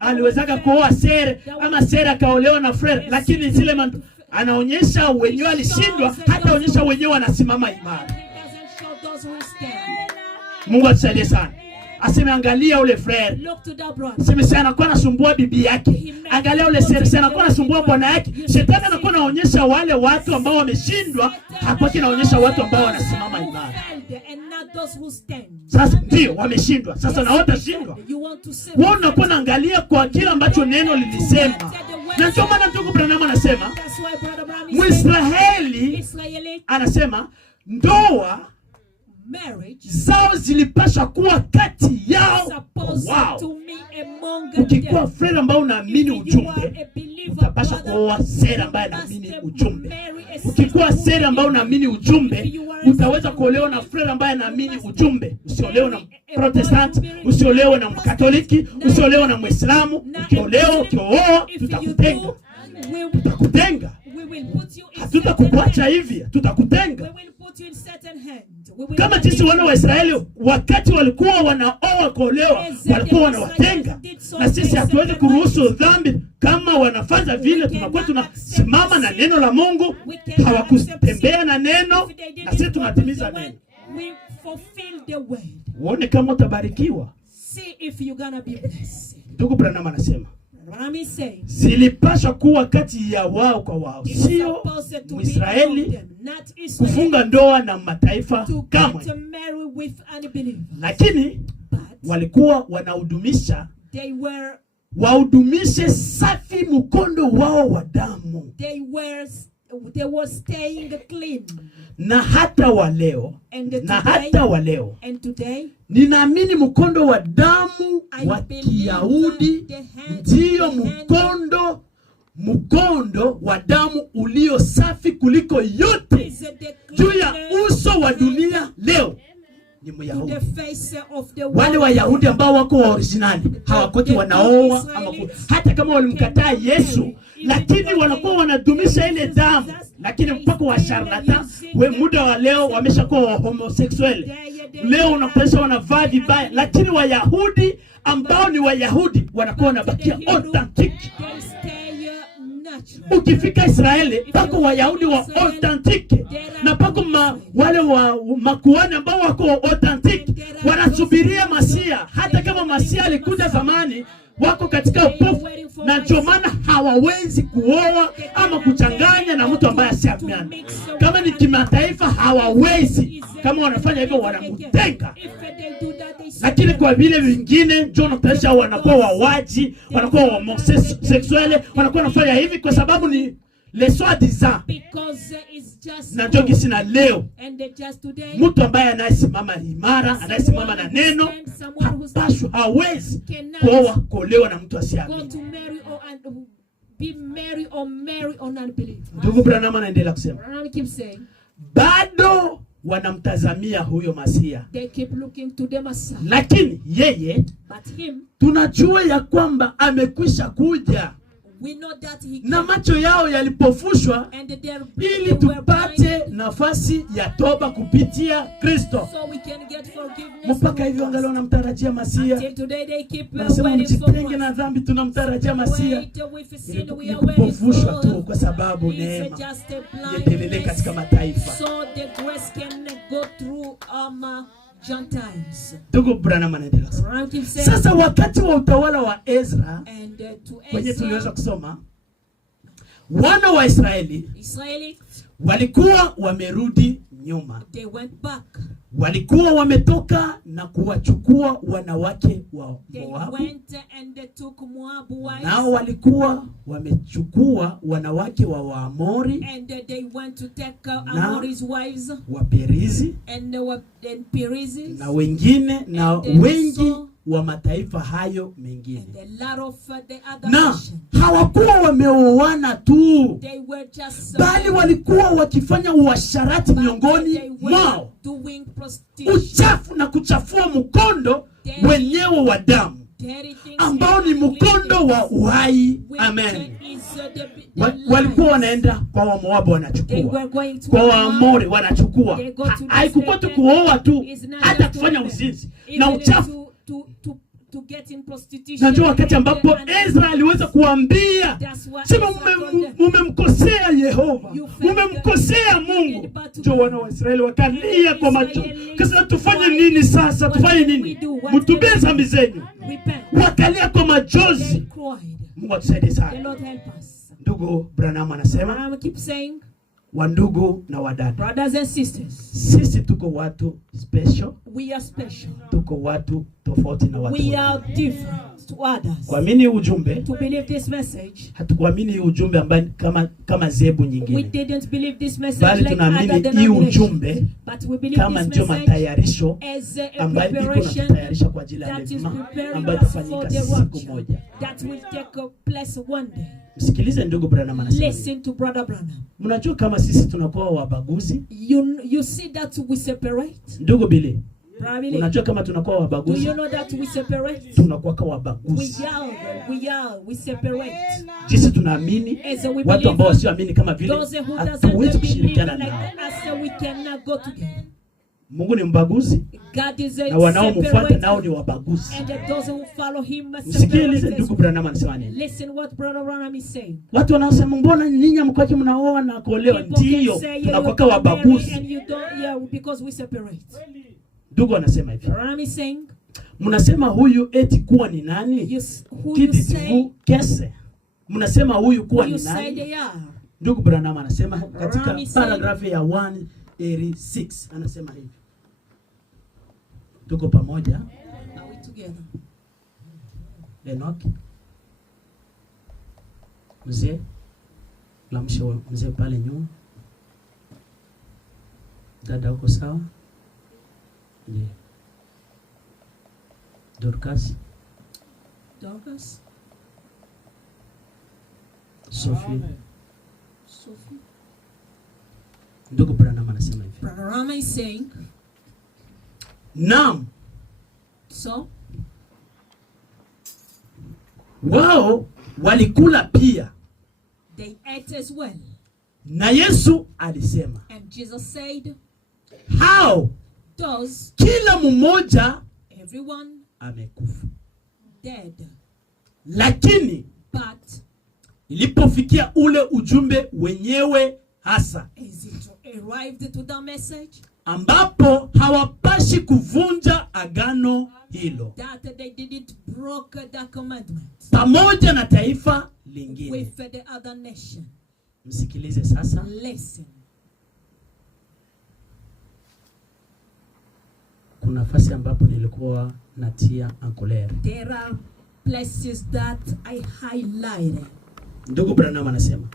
aliwezaka kuoa sere, ama sere akaolewa na frere. Lakini zile anaonyesha wenyewe alishindwa, hata onyesha wenyewe wanasimama imara. Mungu atusaidie sana. Asemeangalia ule frere. Look to that brother. Sema anakuwa anasumbua bibi yake. Angalia ule sere anakuwa anasumbua bwana yake. Shetani anakuwa anaonyesha wale watu ambao wameshindwa, hakuwa kinaonyesha watu ambao wanasimama imara. Sasa ndio wameshindwa. Sasa na watashindwa. Wao unakuwa unaangalia kwa kile ambacho neno lilisema. Na ndio maana ndugu Branham anasema Mwisraeli anasema ndoa zao zilipasha kuwa kati yao wao. Ukikuwa frere ambao unaamini ujumbe, utapasha kuoa sera ambaye anaamini ujumbe. Ukikuwa sera ambao unaamini ujumbe, utaweza kuolewa na frere ambaye anaamini ujumbe. Usiolewe na Protestant, usiolewe na Mkatoliki, usiolewe na Muislamu. Ukiolewa, ukioa, tutakutenga. Tutakutenga. Hatutakuacha hivi, tutakutenga. Kama jinsi wana wa Israeli wakati walikuwa wanaoa kuolewa, walikuwa wanawatenga. Na sisi hatuwezi kuruhusu dhambi. Kama wanafanya vile, tunakuwa tunasimama na neno la Mungu. Hawakutembea na neno, na sisi tunatimiza neno. Uone kama utabarikiwa. Ndugu Branham anasema zilipasha kuwa kati ya wao kwa wao, sio Israeli kufunga ndoa na mataifa kamwe. Lakini walikuwa wanahudumisha, wahudumishe safi mkondo wao wa damu. They were staying clean. Na hata wa leo and today, ninaamini mkondo wa damu wa Kiyahudi ndio mkondo wa damu ulio safi kuliko yote juu ya uso wa dunia leo. Ni Myahudi. Wale Wayahudi ambao wako wa originali hawakoti wanaoa hata kama walimkataa Yesu, lakini wanakuwa wanadumisha ile damu. Lakini mpaka wa charlatan muda wa leo wameshakuwa wa homosexual. Leo unapesa wanavaa vibaya, lakini Wayahudi ambao ni Wayahudi wanakuwa wanabakia authentic. Ukifika Israeli pako Wayahudi wa authentic, na pako wale wa makuhani ambao wako authentic, wanasubiria Masia. Hata kama Masia alikuja zamani, wako katika upofu, na ndio maana hawawezi kuoa ama kuchanganya na mtu ambaye asiamini. Kama ni kimataifa hawawezi. Kama wanafanya hivyo wanamutenga. Lakini kwa vile vingine John Tasha wanakuwa wawaji, wanakuwa homosexual, wanakuwa wanafanya hivi kwa sababu ni le soi-disant. Na ndio kisi na leo mtu ambaye anayesimama imara, anayesimama na neno, hawezi kuolewa na mtu asiamini. Ndugu Branham anaendelea kusema bado wanamtazamia huyo Masia. Lakini yeye tunajua ya kwamba amekwisha kuja. Na macho yao yalipofushwa ili tupate nafasi ya toba kupitia Kristo. Mpaka hivyo angalau wanamtarajia Masia. Nasema mjitenge na dhambi, tunamtarajia Masia. Ni kupofushwa tu kwa sababu neema iendelee katika mataifa. Ndugu Branham anaendelea. Sasa wakati wa utawala wa Ezra, kwenye tuliweza kusoma, wana wa Israeli walikuwa wamerudi nyuma. Walikuwa wametoka na kuwachukua wanawake wa Moabu. Nao walikuwa wamechukua wanawake wa Waamori na Waperizi na wengine na wengi wa mataifa hayo mengine. Na hawakuwa wameoana tu, bali walikuwa wakifanya uasharati miongoni mwao, uchafu na kuchafua mkondo wenyewe wa damu ambao ni mkondo wa uhai. Amen. Walikuwa wanaenda kwa Wamoabu wanachukua, kwa Waamori wanachukua. Haikuwa tu kuoa tu, hata kufanya uzinzi na uchafu. get in prostitution. Najua wakati ambapo Ezra aliweza kuambia, sema mumemkosea Yehova, mumemkosea Mungu. Jo, wana wa Israeli wakalia kwa macho. Kasa tufanye nini sasa? Tufanye nini? Mtubie dhambi zenu. Wakalia kwa machozi. Mungu atusaidie sana. Ndugu Branham anasema, wandugu na wadada, brothers and sisters, sisi tuko watu special. We are special. Tuko watu tofauti na watu. We are different to others. Kuamini ujumbe, to believe this message, hatukuamini ujumbe ambaye kama zebu nyingine. We didn't believe this message bali like other denominations. Ujumbe but we believe kama this ndio matayarisho ambayo iko kwa ajili ya neema ambayo itafanyika siku moja. That will take place one day. Msikilize ndugu Branham anasema. Listen to Brother Branham. Mnajua kama sisi tunakuwa wabaguzi? You see that we separate? Ndugu Billy, unajua kama tunakuwa wabaguzi? Do you know that we separate? Tunakuwa kama wabaguzi. We separate. Jinsi tunaamini watu ambao wasioamini kama vile hatuwezi kushirikiana nao. We cannot go together. Mungu ni mbaguzi. God is na wanaomfuata nao ni wabaguzi. And those who follow him must Msikilize ndugu Branham anasema nini? Listen what Brother Branham is saying. Watu wanaosema mbona ninyi mkwake mnaoa na kuolewa? Ndio tunakuwa wabaguzi. And you don't, because we separate. Ndugu anasema hivi. Branham is saying, mnasema huyu eti kuwa ni nani? Kiditivu kese. Mnasema huyu kuwa ni nani? Ndugu Branham anasema katika paragrafu ya 186 anasema hivi. Tuko pamoja? Are we together? Enoch. Mzee. Lamsha mzee pale nyuma. Dada uko sawa? Ndiyo. Dorcas. Sophie. Ndugu Branham anasema hivi. Branham is saying, naam. So wao walikula pia. They ate as well. Na Yesu alisema. And Jesus said, how? Those, kila mmoja, everyone, amekufa. Dead. Lakini but ilipofikia ule ujumbe wenyewe hasa, as it arrived to the message, ambapo hawapashi kuvunja agano hilo, that they didn't broke the commandment pamoja na taifa lingine. With the other nation. Msikilize sasa. Listen. Kuna nafasi ambapo nilikuwa natia ankolere. There are places that I highlighted. Ndugu Branham anasema.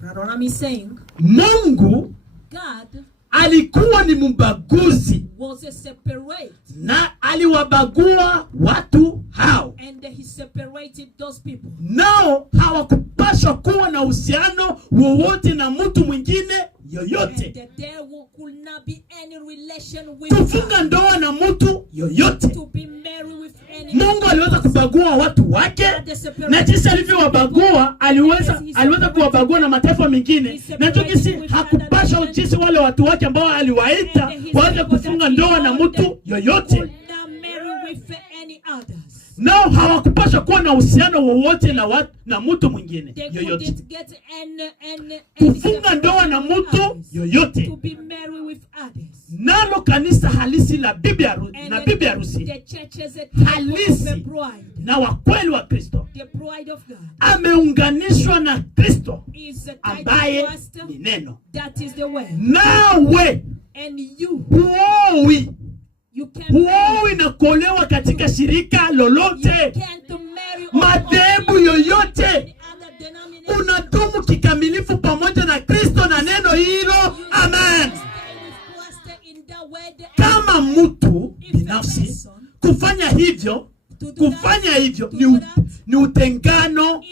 Branham is saying, Mungu, God, alikuwa ni mbaguzi, was a separate, na aliwabagua watu hao, and he separated those people. Nao hawakupaswa kuwa na uhusiano wowote na mtu mwingine yoyote. And there could not be any relation with kufunga ndoa na mtu yoyote. To be married with any. Mungu aliweza kubagua watu wake, na jinsi alivyowabagua aliweza kuwabagua na mataifa mengine, na jinsi hakupasha jinsi wale watu wake ambao aliwaita waweze kufunga ndoa na mtu yoyote. Nao hawakupaswa kuwa na uhusiano wowote na mtu mwingine yoyote. Kufunga ndoa na mtu yoyote. Nalo kanisa halisi la bibi harusi halisi na wa kweli wa Kristo ameunganishwa na Kristo ambaye ni neno. Nawe huowi na kuolewa katika shirika lolote, madhehebu yoyote. Unadumu kikamilifu pamoja na Kristo na neno hilo. Amen. Kama mtu binafsi kufanya hivyo ni utengano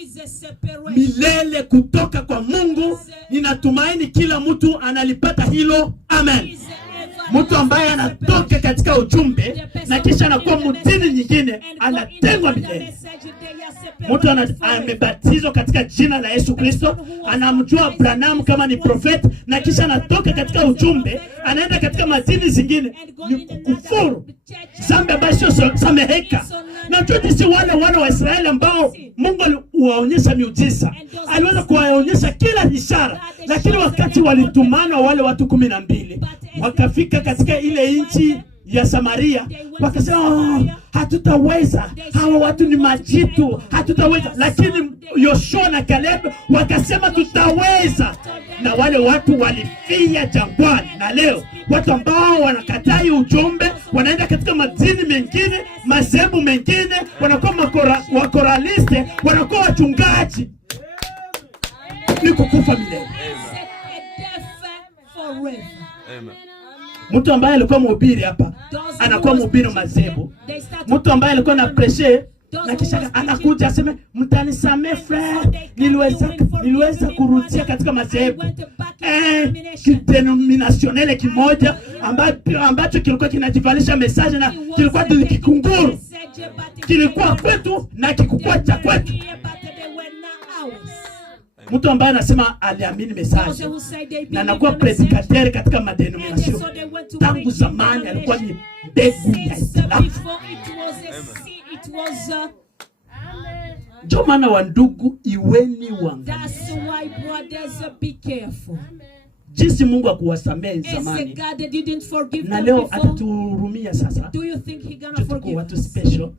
milele kutoka kwa Mungu. Ninatumaini kila mtu analipata hilo. Amen. Mtu ambaye anatoka katika ujumbe na kisha anakuwa mtini nyingine anatengwa milele. Mtu amebatizwa katika jina la Yesu Kristo, anamjua Branham kama ni prophet, na kisha anatoka katika ujumbe anaenda katika madini zingine, ni kufuru, zambi ambayo sio sameheka. Na jinsi wale wana wa Israeli ambao Mungu aliwaonyesha miujiza, aliweza kuwaonyesha kila ishara, lakini wakati walitumana wale watu 12 wakafika katika ile nchi ya Samaria, wakasema hatutaweza, hawa watu ni majitu, hatutaweza. Lakini Yoshua na Caleb wakasema tutaweza, na wale watu walifia jangwani. Na leo watu ambao wanakatai ujumbe, wanaenda katika madini mengine, madhehebu mengine, wanakuwa wakoraliste, wanakuwa wachungaji, ni kukufa milele. Mtu ambaye alikuwa mhubiri hapa anakuwa mhubiri madhehebu. Mtu ambaye alikuwa na pressure na kisha anakuja aseme mtanisamee frère, niliweza kurudia katika madhehebu denominationale kimoja ambacho kilikuwa kinajivalisha message na kilikuwa kikunguru, kilikuwa kwetu na kikukua cha kwetu. Mtu ambaye anasema aliamini message na anakuwa predicateur katika madenomination tangu zamani, alikuwa ni mbegu ya hitilafu. Ndio maana wa ndugu, iweni waangalifu. Jinsi Mungu akuwasamehe zamani na leo atatuhurumia sasa. Tuko watu special,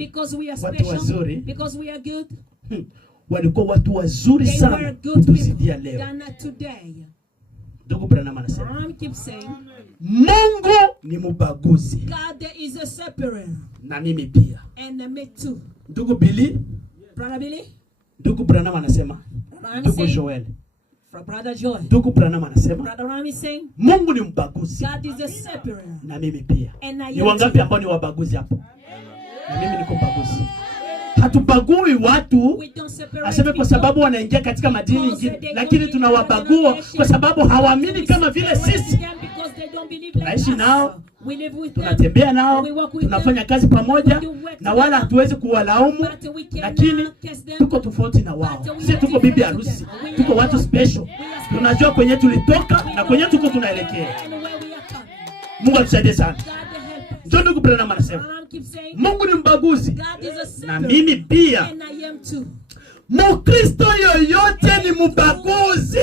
watu wazuri, walikuwa watu wazuri sana kutuzidia leo. Ndugu Branham anasema Mungu ni mbaguzi, na mimi pia. Ndugu Billy, ndugu Branham anasema, ndugu Joel, ndugu Branham anasema Mungu ni mbaguzi, na mimi pia. Ni wangapi ambao ni wabaguzi hapo? Na mimi niko mbaguzi. Hatubagui watu aseme kwa sababu wanaingia katika madini mengine, lakini tunawabagua kwa sababu hawaamini kama vile sisi. Tunaishi nao, tunatembea nao, tunafanya kazi pamoja, na wala hatuwezi kuwalaumu, lakini tuko tofauti na wao. Sisi tuko bibi harusi, tuko watu special. Tunajua kwenye tulitoka na kwenye tuko tunaelekea. Mungu atusaidie sana. Ndio ndugu Branham anasema Mungu ni mbaguzi, na mimi pia. Mkristo yoyote ni mbaguzi.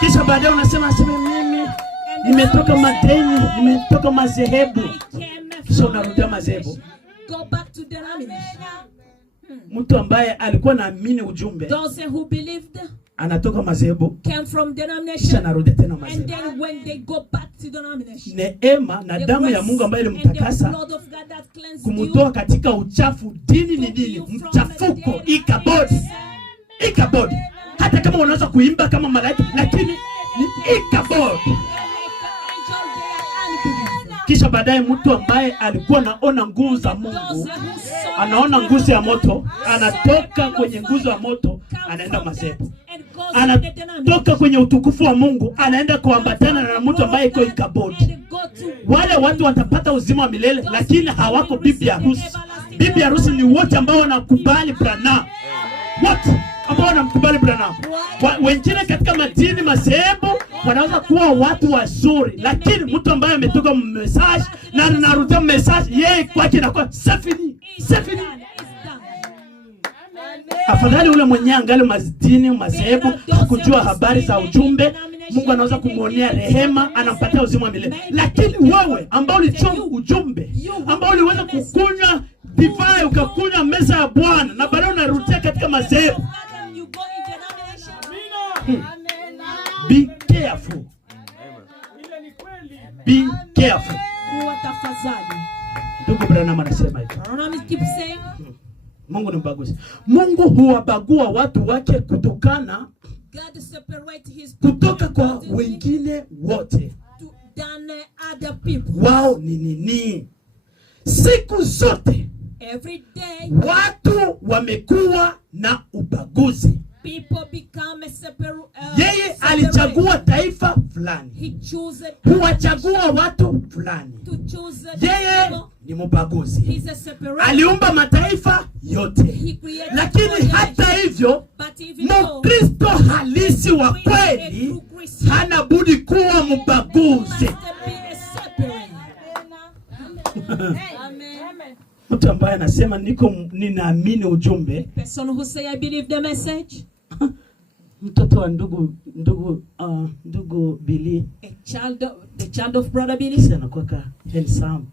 Kisha baadaye unasema mimi nimetoka madeni, nimetoka madhehebu. Kisha unarudia madhehebu. Mtu ambaye alikuwa naamini ujumbe anatoka madhehebu, kisha anarudi tena madhehebu. Neema na damu ya Mungu ambayo ilimtakasa kumtoa katika uchafu. Dini ni dini, mchafuko, ikabodi. Hata kama unaweza kuimba kama malaika, lakini ni ikabodi. Kisha baadaye mtu ambaye alikuwa anaona nguvu za Mungu, anaona nguzo ya moto, anatoka kwenye nguzo ya moto, anaenda madhehebu. Anatoka kwenye utukufu wa Mungu, anaenda kuambatana na mtu ambaye iko ikabodi. Wale watu watapata uzima wa milele, lakini hawako bibi harusi. Bibi harusi ni wote ambao wanakubali Branham. Wote ambao wanamkubali Branham. Wengine katika madini madhehebu wanaweza kuwa watu wazuri, lakini mtu ambaye ametoka message na anarudia message, yeye kwake inakuwa safini. Afadhali ule mwenye angali madini madhehebu hakujua habari za ujumbe, Mungu anaweza kumuonea rehema, anampatia uzima wa milele. Lakini wewe ambao ulichoma ujumbe, ambao uliweza kukunywa divai, ukakunywa meza ya Bwana, na baadaye unarudia katika madhehebu, be careful. Be careful. Ndugu Branham anasema hivi. Mungu ni mbaguzi. Mungu huwabagua watu wake kutoka kwa wengine wote. Wao ni nini? Siku zote watu wamekuwa na ubaguzi. Yeye alichagua taifa fulani, huwachagua watu fulani. Yeye ni mbaguzi. Aliumba mataifa yote, lakini hata hivyo Mkristo halisi wa kweli hana budi kuwa mbaguzi. Amen. Mtu ambaye anasema ninaamini ujumbe. Person who say I believe the message. Mtoto wa ndugu Billy. The child of brother Billy. Sasa anakuwa handsome.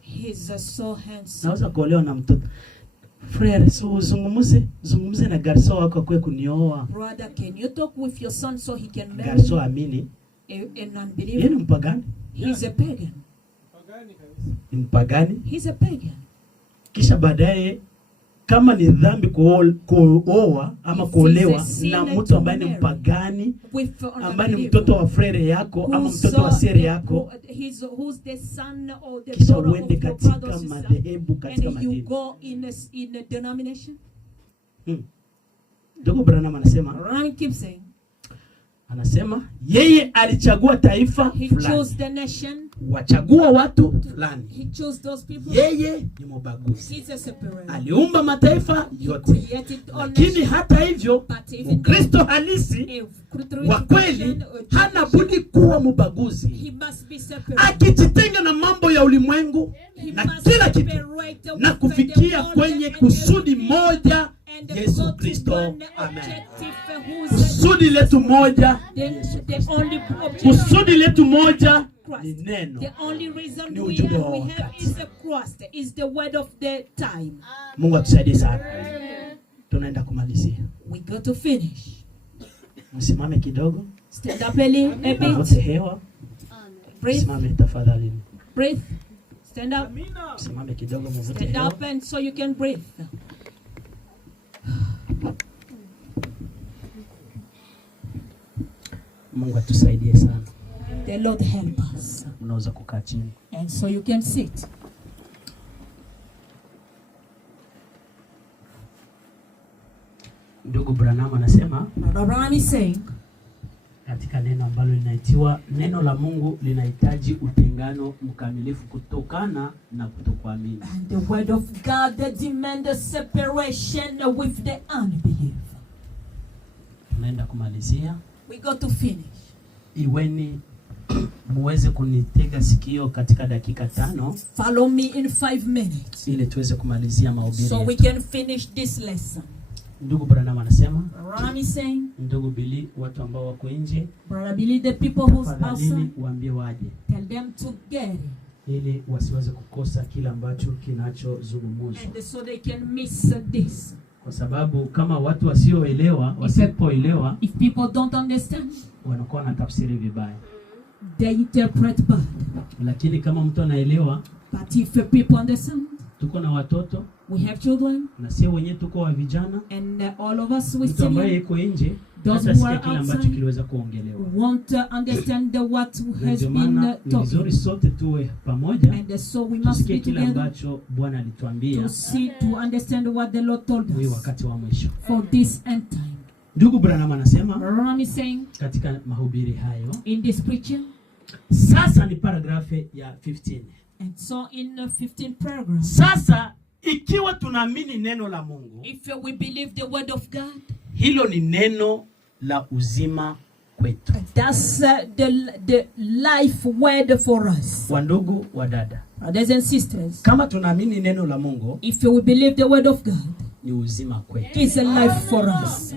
He's so handsome. Naweza kuolewa na mtoto. Frere, so zungumuze na garso wako kwe kunioa. Brother, can you talk with your son so he can marry? Garso amini. A non-believer. Yeye ni mpagani. He's a pagan. Ni mpagani. He's a pagan. Kisha baadaye kama ni dhambi kuoa ama kuolewa na mtu ambaye ni mpagani, ambaye ni mtoto wa frere yako ama mtoto wa sere yako, who's the son or the kisha daughter uende of your katika brother or sister, madhehebu katika and you madini. go in a denomination. Ndugu Branham anasema, Ron keeps saying, anasema yeye alichagua taifa he fulani, chose the nation, wachagua watu fulani. he chose those people. Yeye ni mbaguzi. He's a separator. Aliumba mataifa yote, lakini hata hivyo Ukristo halisi wa kweli hana budi kuwa mbaguzi. He must be separated. Akijitenga na mambo ya ulimwengu na kila kitu na kufikia kwenye kusudi moja, Yesu Kristo. Amen. Kusudi letu moja, kusudi letu moja ni neno. The only reason Ni we ujumbe wa have wakati. is the cross, is the word of the time. Mungu atusaidie sana. Tunaenda kumalizia. We got to finish. Msimame kidogo. Stand up a Mvute bit. hewa. Breathe. Msimame tafadhali. Breathe. Stand up. Msimame kidogo, mvute Stand hewa. up and so you can breathe. Mungu atusaidie sana. The Lord help us. Unaweza kukaa chini. And so you can sit. Ndugu Branham anasema Abraham is saying, katika neno ambalo linaitiwa neno la Mungu linahitaji utengano mkamilifu kutokana na kutokuamini. and the word of God that demands a separation with the unbelief. Tunaenda kumalizia. We got to finish. Iweni muweze kunitega sikio katika dakika 5 Follow me in 5 minutes ili tuweze kumalizia mahubiri so we yetu. can finish this lesson. Ndugu Branham anasema, Ram is saying, ndugu Billy, watu ambao wako nje, Brother Billy, the people who's tafadhalini outside, waambie waje tell them to get it, ili wasiweze kukosa kile ambacho kinachozungumzwa, and so they can miss this. kwa sababu kama watu wasipoelewa If people don't understand, wanakuwa na tafsiri vibaya, they interpret bad. lakini kama mtu anaelewa, But if people understand, tuko na watoto we have children, na sio wenyewe tuko wa vijana, and all of us we mtu ambaye still yuko nje those hata who sikia are kile ambacho outside kiliweza kuongelewa. won't understand what Na has ndio been maana ni vizuri taught. sote tuwe pamoja, And so we must tusikie be kile together ambacho Bwana alituambia to see, to understand what the Lord told hii us wakati wa mwisho. for this end time. Ndugu Branham anasema Ram is saying katika mahubiri hayo, in this preaching, sasa ni paragrafu ya 15. and so in 15 paragraph, Sasa ikiwa tunaamini neno la Mungu, if we believe the word of God, hilo ni neno la uzima kwetu. that's the life word for us. Wandugu wa dada, Brothers and sisters, kama tunaamini neno la Mungu, if we believe the word of God, ni uzima kwetu. it's a life for us.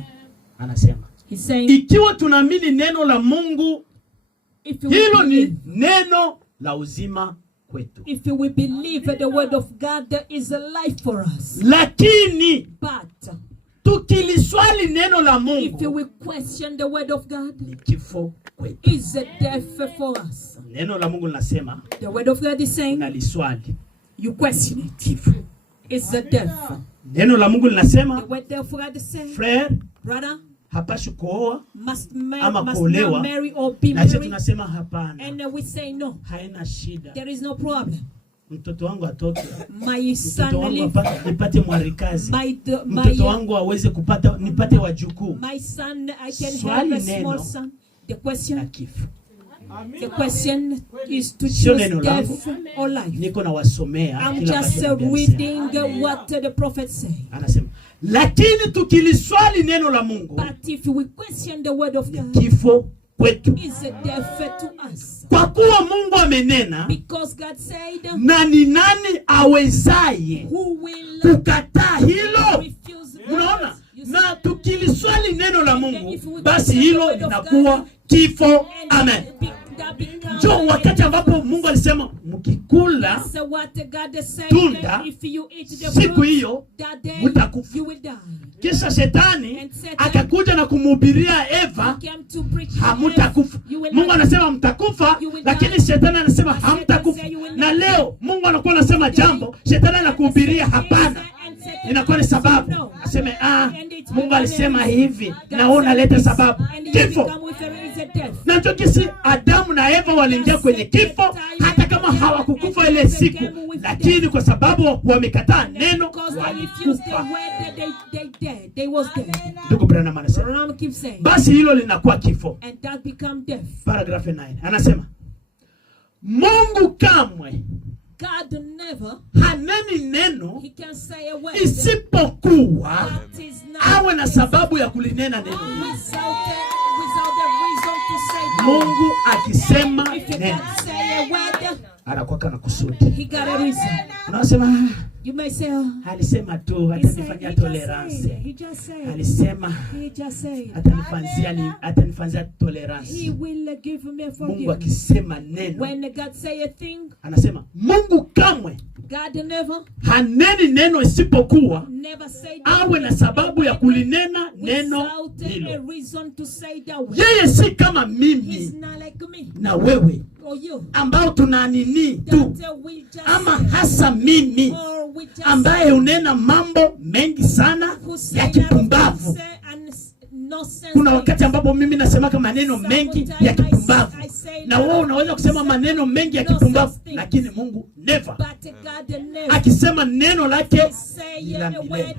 Anasema He's saying, ikiwa tunaamini neno la Mungu, if we hilo ni believe, neno la uzima kwetu. if we believe the word of God, there is a life for us. Lakini But tukiliswali neno la if Mungu, we question the word of God, ni kifo kwetu. is a death for us. Neno la Mungu linasema The word of God is saying, unaliswali, you question it, kifo. it's a death. Neno la Mungu The linasema word of God is saying, frere brother hapashi kuoa, must ama not kuolewa, marry or be na sisi married, tunasema hapana, and we say no, haina shida. there is no problem. Mtoto wangu atoke, My son mtoto wangu live, nipate mwarikazi, my mtoto wangu aweze kupata, nipate wajukuu. my son, I can Swali have a small neno son. The Na question, kifo. the question is to Sio choose neno death langu. or life. Niko na wasomea I'm kila just ambacho Biblia inasema. reading what the prophet say. Anasema lakini tukiliswali neno la Mungu, But if we question the word of ni God, kifo kwetu. is deaf to us. Kwa kuwa Mungu amenena, Because God said, na ni nani awezaye who will kukataa hilo? refuse the Unaona? word? You see? Na tukiliswali neno la Mungu, basi hilo linakuwa kifo. Amen. Njoo wakati ambapo Mungu alisema mkikula So what God said, tunda, if you eat the siku fruit, hiyo that day mtakufa. you will die. Kisha shetani akakuja na kumhubiria Eva, Came to preach hamutakufa. you will Mungu not anasema mtakufa, lakini shetani anasema hamtakufa. Na leo Mungu anakuwa anasema jambo, shetani anakuhubiria hapana. Inakuwa ni sababu. Aseme Mungu alisema hivi, na wewe unaleta sababu. Kifo. Na ndio kisi Adamu na Eva waliingia kwenye kifo, hata kama hawakukufa ile siku, lakini kwa sababu wamekataa neno walikufa. Ndugu Branham anasema, basi hilo linakuwa kifo. Paragraph 9 anasema, Mungu kamwe God never, haneni neno he can say a word isipokuwa that is not awe na sababu ya kulinena neno hili. without a reason to say that. Mungu akisema If he neno can say a word, anakuwa kana kusudi. he got a reason. Unasema You may say, alisema tu he said, atanifanyia he just tolerance. said, he just said, Alisema he just said, atanifanyia tolerance. he will give me Mungu forgiveness. akisema neno, When God say a thing, anasema Mungu kamwe God never, haneni neno isipokuwa never say awe na sababu ya kulinena neno without a hilo. reason to say that word. Yeye si kama He's mimi not like me na wewe or you. ambao tunanini tu, That we just ama say, hasa mimi or we just ambaye unena mambo mengi sana who say ya a lot of kipumbavu. things, and no sense Kuna in wakati it. ambapo mimi nasema maneno mengi ya kipumbavu, na wewe unaweza kusema maneno mengi ya kipumbavu, lakini Mungu never. But God never Akisema neno lake say ni la a word milele,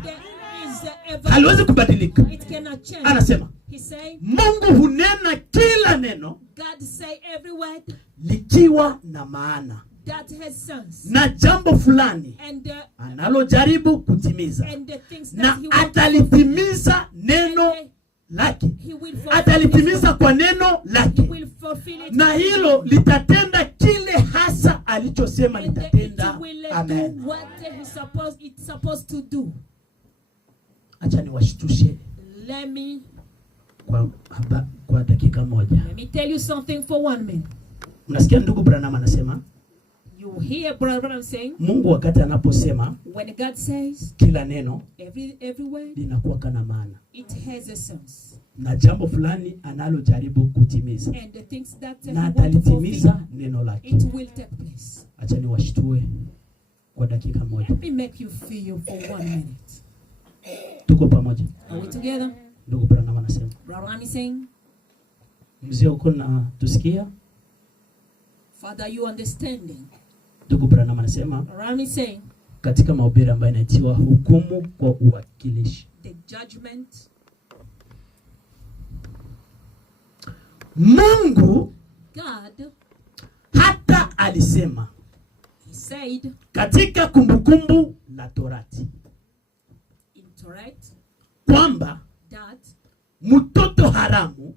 is ever. haliwezi kubadilika. It cannot change. Anasema He say, Mungu hunena kila neno God say every word likiwa na maana that has sense. na jambo fulani And analojaribu kutimiza, and the things na that he will atalitimiza neno lake, he will fulfill atalitimiza kwa neno he lake, will fulfill it. na hilo litatenda kile hasa alichosema And litatenda. it will Amen. do what it's supposed to do. Acha niwashtushe Let me kwa dakika moja. tell you something for 1 minute. Mnasikia ndugu Branham anasema, You hear Brother Branham saying, Mungu wakati anaposema when God says kila neno every word, linakuwa kana maana, it has a sense. na jambo fulani analojaribu kutimiza, And the things that he na want to fulfill, atalitimiza neno lake. it will take place. Acha niwashtue kwa dakika moja. Let me make you feel for 1 minute. Tuko pamoja? Are we together? Ndugu Branham anasema, Brother Branham is saying, mzee uko na tusikia? Father, you understanding? Ndugu Branham anasema Brother Branham is saying, katika mahubiri ambayo inaitiwa hukumu kwa uwakilishi, the judgment. Mungu God, hata alisema he said katika Kumbukumbu la Torati in Torah kwamba that mtoto haramu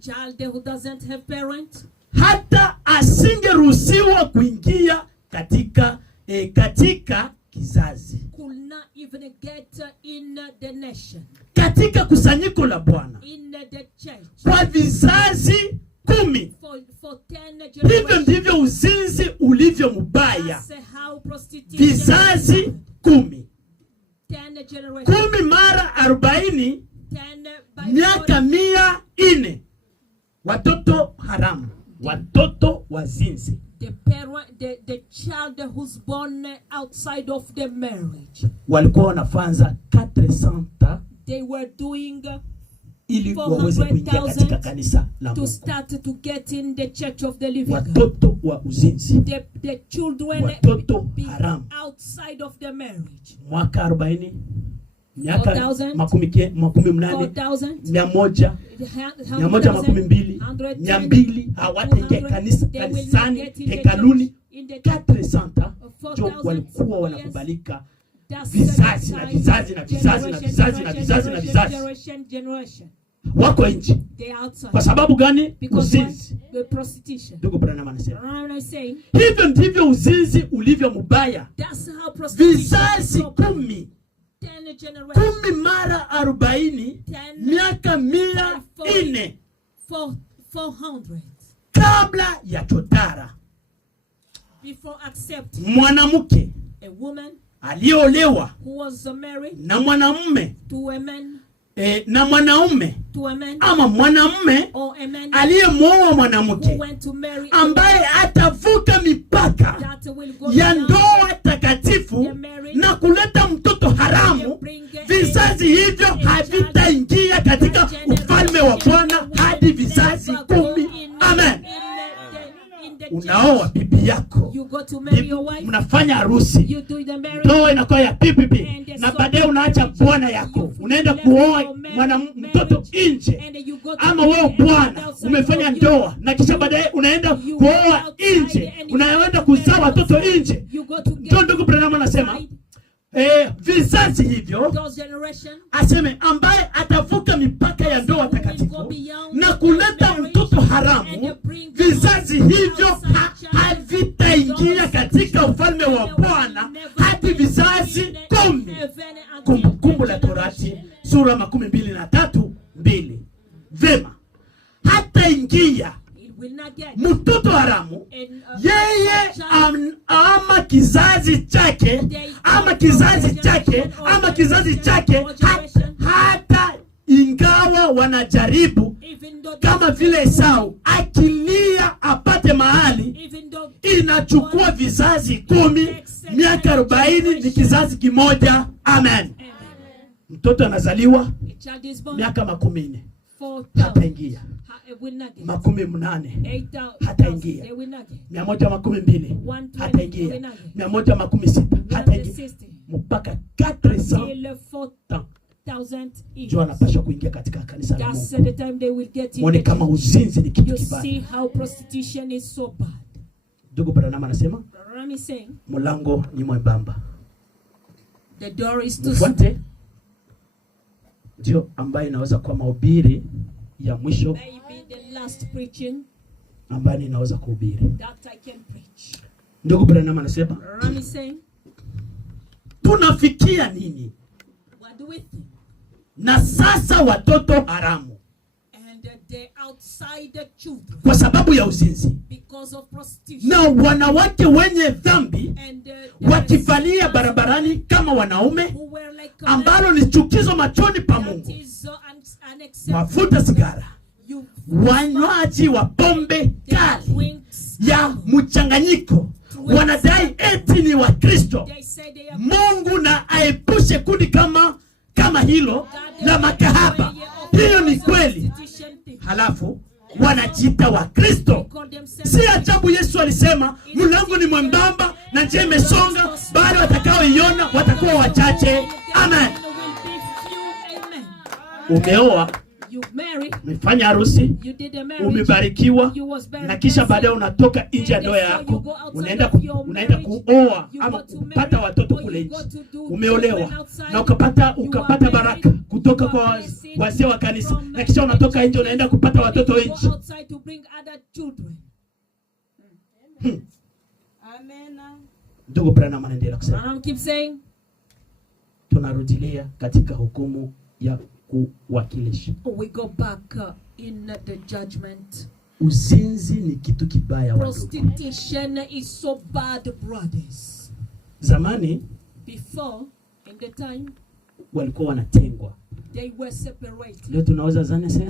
child who doesn't have parent hata asingeruhusiwa kuingia katika kizazi, could not even get in the nation, katika kusanyiko la Bwana in the church kwa vizazi 10. for 10 Hivyo generations. ndivyo uzinzi ulivyo mbaya. That's how prostitution. Vizazi 10. 10 generations. 10 mara 40, 10 by miaka 40. 100. Watoto haramu, watoto wazinzi. The parent, the child who's born outside of the marriage, Walikuwa wanafanza 400 they were doing ili waweze kuingia katika kanisa la to Mungu. start to get in the church of the living God. Watoto wa uzinzi, The children watoto be haramu. outside of the marriage. Mwaka 40, miaka 4,000, 80, 4,000, 100, 120, 200 hawataingia kanisani, hekaluni. 400 ndio walikuwa wanakubalika. Vizazi na vizazi na vizazi na vizazi na vizazi na vizazi. Generation. wako nje. They are outside. Kwa sababu gani? Because Uzinzi. what? The prostitution. Ndugu Branham anasema And I'm saying, hivyo ndivyo uzinzi ulivyo mbaya. that's how prostitution is Vizazi so bad. 10 10 generations. 10 mara 40 miaka 400 400 kabla ya chotara. before accepting Mwanamke a woman aliyeolewa who was married na mwanamume to a man, na mwanaume to a man, ama mwanamume or a man aliyemwoa who mwanamke went to marry a ambaye atavuka mipaka that will go ya beyond ndoa takatifu na kuleta mtoto haramu, vizazi hivyo havitaingia katika ufalme wa Bwana hadi vizazi 10. Amen. Unaoa bibi yako, You go to marry your wife, mnafanya harusi, you do the marriage, ndoa inakuwa ya pipipi, na baadaye unaacha bwana yako, unaenda kuoa mtoto nje. and you go to Ama wewe bwana umefanya ndoa na kisha baadaye unaenda kuoa nje, unaenda kuzaa watoto nje. you go to get Ndugu Branham anasema vizazi hivyo, those generation, aseme ambaye atavuka mipaka ya ndoa takatifu na kuleta mtoto haramu, vizazi hivyo havitaingia katika ufalme wa Bwana hadi vizazi 10. Kumbukumbu la Torati sura 23:2. Vema, hata ingia will not get mtoto haramu, in, yeye ama kizazi chake ama kizazi chake ama kizazi chake, hata ingawa wanajaribu even though kama vile Esau akilia apate mahali, even though inachukua vizazi 10, miaka 40 ni kizazi kimoja. Amen. Mtoto anazaliwa a child is born, miaka 10 4,000 hataingia, it will not get 80 8,000 hataingia, they will not get 120 hataingia, 160 hataingia, mpaka 400 till 4,000 ndio anapaswa kuingia katika kanisa la that's Mungu. the time they will get in Muone the kama church. uzinzi ni kitu You see kibaya. how prostitution is so bad. Ndugu Branham anasema Ram is saying mlango ni mwembamba, the door is too mfuate. Ndio ambaye inaweza kuwa mahubiri ya mwisho maybe the last preaching ambaye ninaweza kuhubiri. that I can preach. Ndugu Branham anasema Ram is saying, tunafikia nini what do we think? na sasa watoto haramu And they outside the children kwa sababu ya uzinzi, because of prostitution. na wanawake wenye dhambi And wakivalia barabarani kama wanaume, who were like ambalo ni chukizo machoni pa that Mungu. is unacceptable. Mafuta sigara, You wanywaji wa pombe kali drinks, ya mchanganyiko, wanadai eti ni wa Kristo. they say they are Mungu na aepushe kundi kama hilo la makahaba. Hiyo ni kweli. Halafu wanajiita wa Kristo. Si ajabu Yesu alisema mlango ni mwembamba na njia imesonga, bali watakaoiona watakuwa wachache. Amen. Umeoa, You marry, umefanya harusi, you did a marriage, umebarikiwa, you was very na kisha blessed. baadaye unatoka nje ya ndoa yako, unaenda kuoa ama kupata watoto kule nje. Umeolewa na ukapata baraka kutoka kwa wazee wa kanisa, na kisha unatoka nje unaenda kupata watoto Go nje. outside to bring other children. Amen. Ndugu Branham anaendelea kusema, And I keep saying, tunarudilia katika hukumu ya kuwakilisha. we go back in the judgment. Uzinzi ni kitu kibaya wa ndugu. Prostitution is so bad, brothers. Zamani Before, in the time, walikuwa wanatengwa. they were separated. Leo tunaweza zani sasa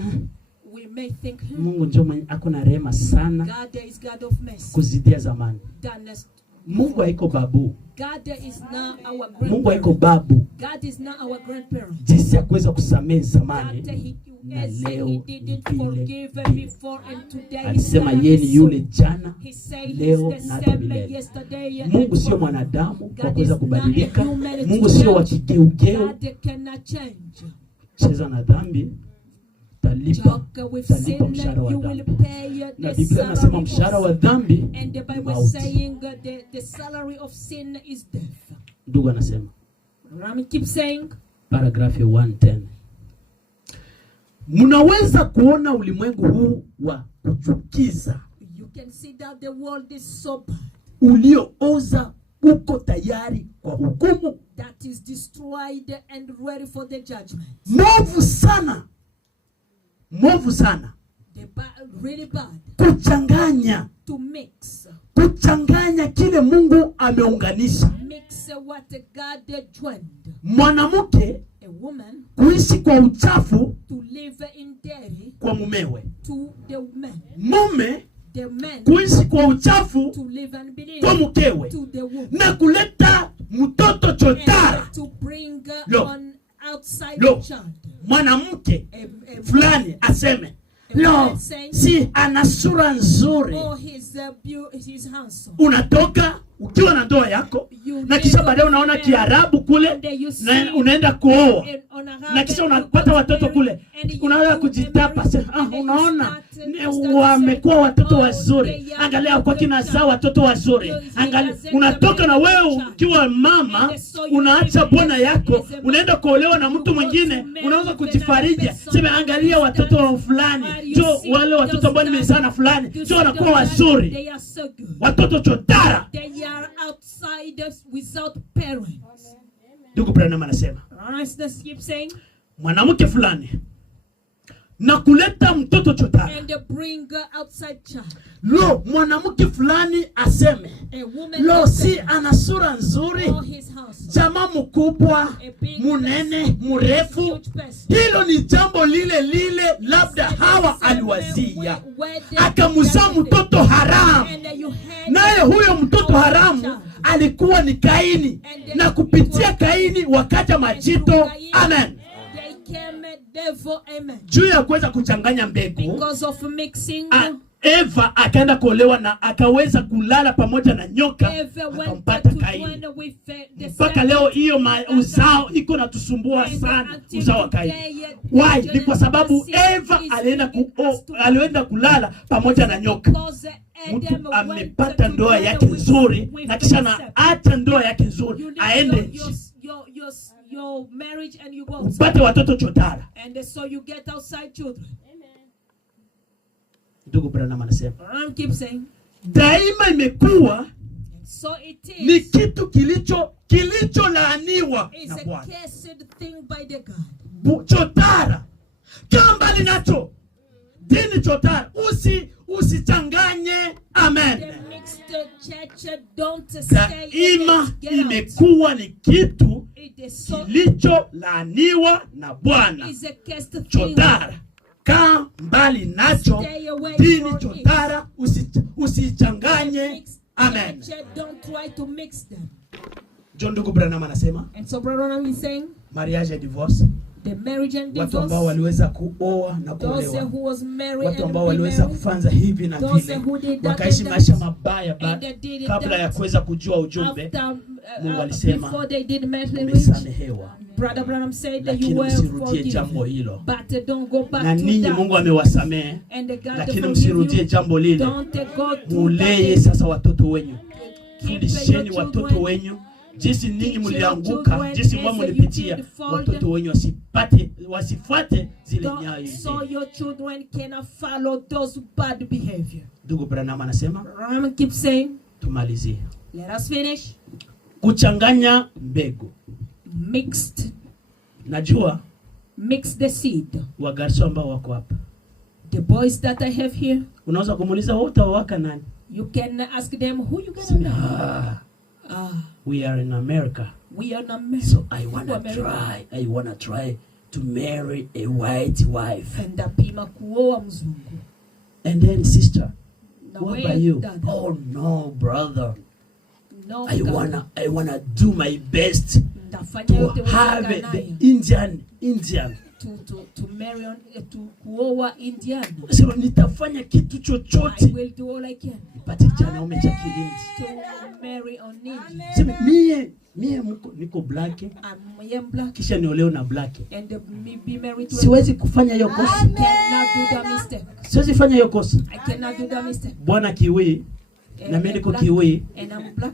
We may think Mungu njoo mwenye ako na rehema sana God is God of mercy. kuzidia zamani. Than us. Mungu haiko babu. God is not our Mungu haiko grandparent. babu. God is not our grandparent. Jinsi ya kuweza kusamehe zamani That na he leo didn't vile forgive vile. before and today. Alisema he's yeye ni yule so. jana, He said leo he's the na hata same milele. yesterday. Mungu and sio forever. mwanadamu kwa God kuweza is kubadilika. not a human to Mungu sio wa change. kigeugeu. God cannot change. Cheza na dhambi, talipa Talk with sin, mshahara wa you will dhambi. pay Na the Biblia salary inasema of mshahara wa sin. dhambi And the ni Bible is mauti. saying the salary of sin is death. Ndugu anasema Rami keeps saying, paragrafu 110, Mnaweza kuona ulimwengu huu wa kuchukiza. You can see that the world is so bad. Uliooza uko tayari kwa hukumu. That is destroyed and ready for the judgment. Movu sana. Movu sana. Really bad. Kuchanganya. To mix. Kuchanganya kile Mungu ameunganisha. Mix what God joined. Mwanamke a woman kuishi kwa uchafu to live in dirty kwa mumewe. to the man. Mume The man kuishi kwa uchafu to live and believe kwa mkewe. to the woman. Na kuleta mtoto chotara. And to bring on outside Lo. the child. Mwanamke A fulani aseme, "Lo, si ana sura nzuri." Oh, he's handsome. Unatoka ukiwa na ndoa yako na kisha baadaye unaona Kiarabu kule na unaenda kuoa na kisha unapata watoto kule, unaanza kujitapa, unaona wamekuwa watoto wazuri, angalia kwa kina zao watoto wazuri, angalia. Unatoka na wewe ukiwa mama, unaacha bwana yako, unaenda kuolewa na mtu mwingine, unaanza kujifarija, sema angalia watoto wa fulani, jo wale watoto ambao nimezaa na fulani, jo wanakuwa wazuri, watoto chotara. They are outsiders without parents. Ndugu Branham anasema, keep saying, mwanamke fulani na kuleta mtoto chotara. And bring outside child. Lo, mwanamke fulani aseme, lo, si ana sura nzuri, jamaa mkubwa, munene, mrefu. Hilo ni jambo lile lile labda Hawa aliwazia, akamzaa mtoto haramu. Naye huyo mtoto haramu alikuwa ni Kaini, na kupitia Kaini wakaja majito. Amen. Juu ya kuweza kuchanganya mbegu, because of mixing, Eva akaenda kuolewa na akaweza kulala pamoja na nyoka, akampata Kaini. Mpaka leo hiyo uzao iko natusumbua sana, uzao wa Kaini. Why? Ni kwa sababu Eva alienda kulala pamoja na nyoka. Mtu amepata ndoa yake nzuri na kisha na acha ndoa yake nzuri aende your marriage and you go upate watoto chotara. And so you get outside children. Ndugu Branham anasema, keep saying, daima imekuwa so it is, ni kitu kilicho laaniwa na Bwana. It's a cursed thing by the God. Chotara kamba linacho dini chotara, usichanganye. Amen. Daima imekuwa ni kitu kilicho laaniwa na Bwana. Chotara kaa mbali nacho, dini chotara usichanganye. Amen. Don't try to mix them. John ndugu Branham anasema, and so Brother Branham is saying, marriage and divorce, the marriage and divorce, watu ambao waliweza kuoa na kuolewa, watu ambao waliweza kufanya hivi na vile, wakaishi maisha mabaya kabla ya kuweza kujua ujumbe. Mungu alisema, umesamehewa. Brother Branham said that you were forgiven, but don't go back na ninyi Mungu amewasamehe, lakini msirudie jambo lile. Muleye sasa watoto wenyu, fundisheni watoto wenyu jinsi ninyi mlianguka, jinsi mwa mlipitia, watoto wenyu wasifuate zile nyayo. So your children cannot follow those bad behavior. Ndugu Branham anasema, Branham keep saying, tumalizie. Let us finish. Kuchanganya mbegu. Mixed. Najua mix the seed. Wagarso ambao wako hapa, the boys that I have here, unaweza kumuuliza wewe utawaka nani? You can ask them who you gonna marry. We are in America. We are in America. So I wanna try to marry a white wife. And then sister, what about you? Oh no, brother. No, I wanna do my best to have the Indian to marry to kuoa Indian. So nitafanya kitu chochote. I will do all I can. Nipate chanaume cha Kihindi. To marry on Indian. Sema mie niko black. I'm black. Kisha niolewe na black. And be married to. Siwezi kufanya hiyo kosa. I cannot do that mistake. Siwezi fanya hiyo kosa. I cannot do that mistake. Bwana Kiwi na mimi niko Kiwi.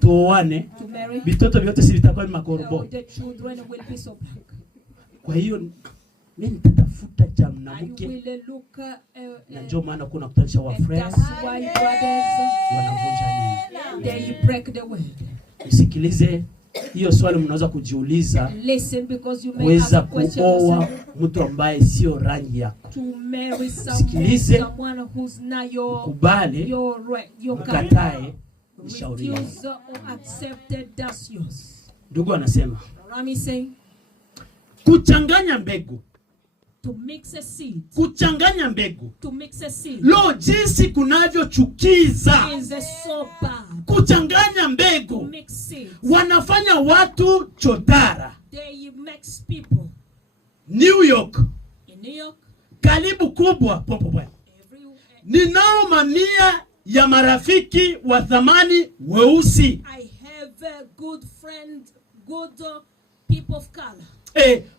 Tuoane. Vitoto vyote si vitakuwa makorobo. The children will be so black. Kwa hiyo mimi nitatafuta cha I mwanamke, will look na ndio maana kuna kutanisha wa and friends that's why brothers, wanavunja neno. they break the word. Usikilize, hiyo swali mnaweza kujiuliza, Listen, because you may kuweza have a question kuoa yourself, mtu ambaye sio rangi yako. to marry Sikilize, someone who's not kubali, your color. ukatae, shauri yako. Refuse or accepted, that's yours. Ndugu anasema, Rami say, kuchanganya mbegu, to mix a seed, kuchanganya mbegu. to mix a seed Lo, jinsi kunavyochukiza is so bad. kuchanganya To mbegu. mix seeds, Wanafanya watu chotara. they mix people. New York, In New York, karibu kubwa popo. Ninao mamia ya marafiki wa thamani weusi. I have a good friend, good people of color.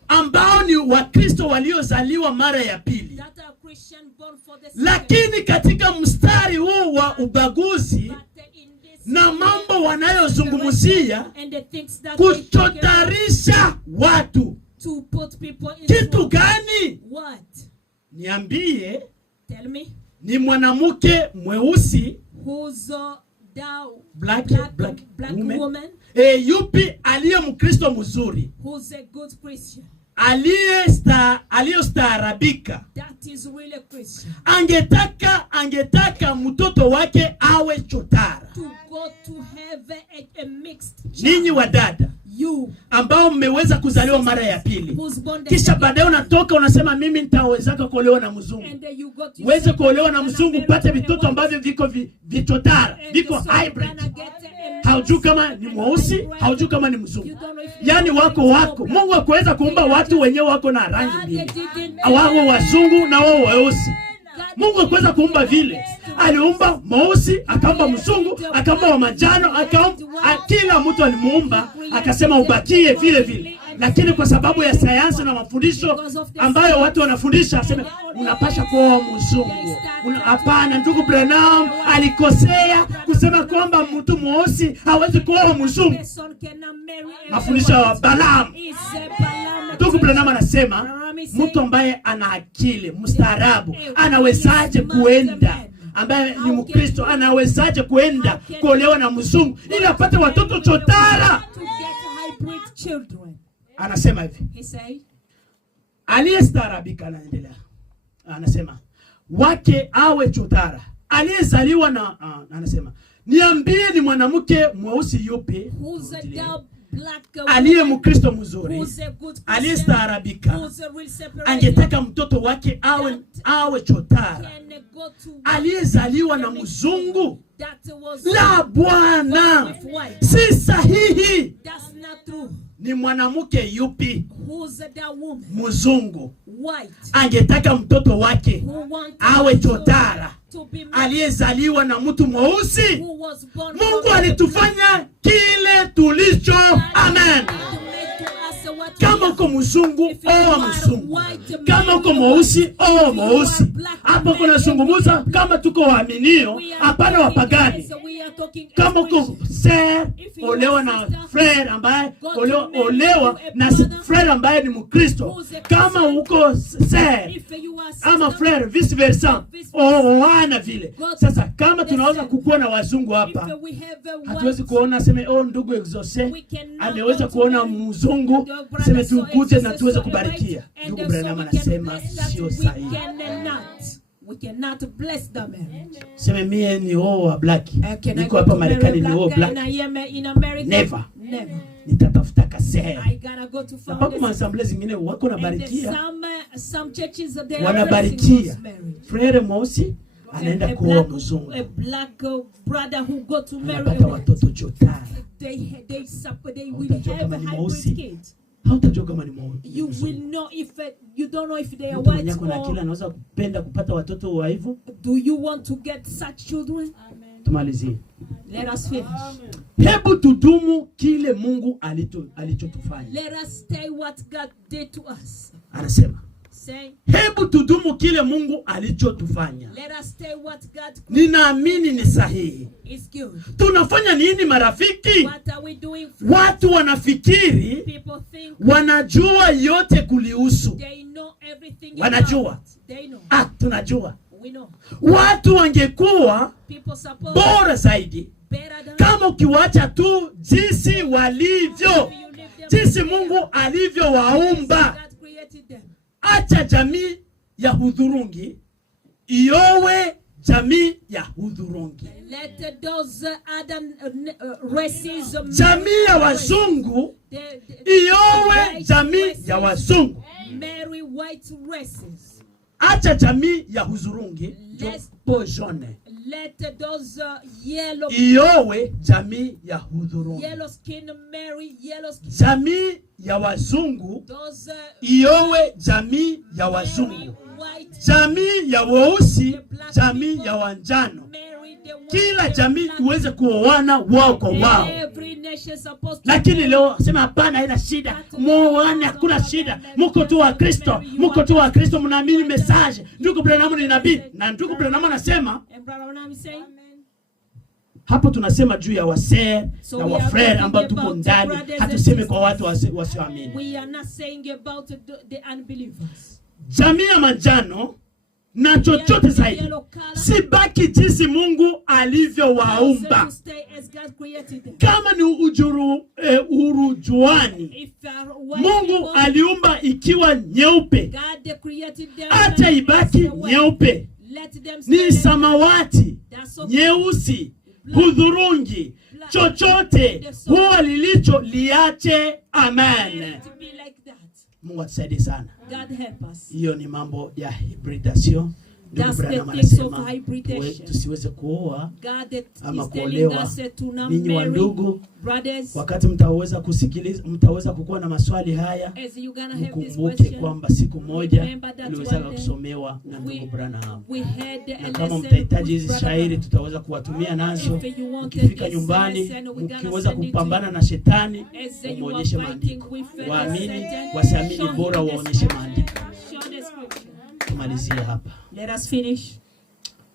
Ambao ni Wakristo waliozaliwa mara ya pili. That are Christian born for the second. Lakini katika mstari huu wa ubaguzi But in this na mambo wanayozungumzia, and the things that they talk about, kuchotarisha watu. to put people in Kitu trouble. gani? What? Niambie, Tell me. ni mwanamke mweusi, Who's the black woman? Yupi aliye Mkristo mzuri, Who's a good Christian? aliyostaarabika, That is really a Christian. angetaka mtoto wake awe chotara. To go to have a mixed child. Ninyi wadada You ambao mmeweza kuzaliwa mara ya pili, who's born the kisha second baadaye time, unatoka unasema mimi nitawezaka kuolewa na mzungu. and you go to Uweze say, kuolewa na "Gonna mzungu, marry upate a vitoto white ambavyo viko vichotara, and viko so hybrid. gonna get a Haujui kama ni and mweusi, hybrid. haujui kama ni You mzungu. don't know if Yani wako Mungu hakuweza kuumba watu wenyewe wako na rangi mbili, wao wazungu na wao weusi. Mungu hakuweza kuumba vile. Aliumba mweusi, akaumba mzungu, akaumba wa manjano, akaumba kila mtu alimuumba, akasema ubakie vile vile. Lakini kwa sababu ya sayansi na mafundisho ambayo watu wanafundisha, aseme unapasha kuoa mzungu. Hapana, ndugu Branham alikosea kusema kwamba mtu mweusi hawezi kuoa mzungu. Mafundisho ya Balaam. Ndugu Branham anasema mtu ambaye ana akili, mstaarabu, anawezaje kuenda, ambaye ni Mkristo anawezaje kuenda kuolewa na mzungu ili apate watoto chotara? Anasema hivi, aliyestaarabika, anaendelea anasema wake awe chotara, aliyezaliwa na anasema niambie, ni mwanamke mweusi yupi aliye Mkristo mzuri, aliyestaarabika, angetaka mtoto wake awe chotara, aliyezaliwa na mzungu? La, Bwana, si sahihi. Ni mwanamke yupi mzungu angetaka mtoto wake awe chotara, aliyezaliwa na mtu mweusi? Mungu alitufanya kile tulicho. Amen. Kama uko mzungu, oa mzungu. Kama uko mweusi, oa mweusi. Hapo kuna zungumza kama tuko waaminio, hapana wapagani. Kama uko ser, olewa na frere ambaye olewa na frere ambaye ni Mkristo. Kama uko ser ama frere vice versa, oana vile. Sasa kama tunaweza kukua na wazungu hapa, hatuwezi kuona seme ndugu Exose ameweza kuona mzungu seme tukuje na tuweze kubarikia. Ndugu Branham anasema sio sahihi. We cannot bless the marriage. Seme mie ni wa black. Niko hapa Marekani ni wa black. In America? Never. Never. Nitatafuta kasere. I gotta go to na pako masamble zingine wako na barikia. Some churches they are wanabarikia. Frere mweusi anaenda kuoa mzungu. A black brother who go to marry. Anapata watoto chotara. They will have a hybrid kids. Hautajua kama ni mweusi. You will know if you don't know if they are white or. Kuna kila anaweza kupenda kupata watoto wa hivyo. Do you want to get such children? Amen. Tumalizie. Let us finish. Hebu tudumu kile Mungu alichotufanya. Let us stay what God did to us. Anasema Say, hebu tudumu kile Mungu alichotufanya. let us stay what God Ninaamini ni sahihi. is good. Tunafanya nini marafiki? What are we doing? Friends? Watu wanafikiri People think wanajua yote kulihusu. they know everything. Wanajua. About it. They know. Tunajua. We know. Watu wangekuwa People suppose bora zaidi better than kama ukiwacha tu jinsi walivyo, jinsi Mungu alivyowaumba. God created them. Acha jamii ya hudhurungi iowe jamii ya hudhurungi. Let those other races, Jamii ya wazungu iowe jamii ya wazungu. marry white races. Acha jamii ya hudhurungi pojone Let those yellow iowe jamii ya hudhurungi. yellow skin marry yellow skin. Jamii ya wazungu Those iowe jamii ya wazungu. white Jamii ya weusi jamii ya wanjano. marry the white. Kila jamii iweze kuoana wao kwa wao. Every nation supposed to. Lakini leo sema hapana, haina shida, muoane, hakuna shida, mko tu wa Kristo, mko tu wa Kristo, mnaamini message. Ndugu Branham ni nabii, na ndugu Branham anasema And Brother Branham is saying, hapo tunasema juu ya wasee So na we are wafrere talking ambao tuko about ndani, brothers and hatusemi kwa watu sisters. wasioamini. we are not saying about the unbelievers. Jamii ya manjano na chochote zaidi, si baki jinsi Mungu alivyowaumba. To stay as God created them. Kama ni urujuani, If white Mungu people, aliumba ikiwa nyeupe, God created them. acha ibaki nyeupe. Let them Ni stay. samawati, That's okay. nyeusi, hudhurungi, chochote huwa lilicho liache. Amen. Let it be like that. Mungu atusaidie sana. God help us. Hiyo ni mambo ya hybridation. Ndugu That's the Branham things of anasema hybridation. tusiweze kuoa God that ama is telling kuolewa. us to not Ninyi wa marry ndugu, brothers. wakati mtaweza kusikiliza, mtaweza kukuwa na maswali haya, As you gonna have this mkumbuke question, kwamba siku moja remember that uliweza one day kusomewa na ndugu Branham. we had Na a kama lesson mtahitaji with hizi Brother shairi, Branham. tutaweza kuwatumia nazo. If you want Ukifika this nyumbani, lesson, we're gonna ukiweza send it kupambana to na shetani, As you are umuonyeshe fighting maandiko. with Waamini, Satan, wasiamini, show him bora the waonyeshe scripture. maandiko. Show the scripture. Tumalizie hapa. Let us finish.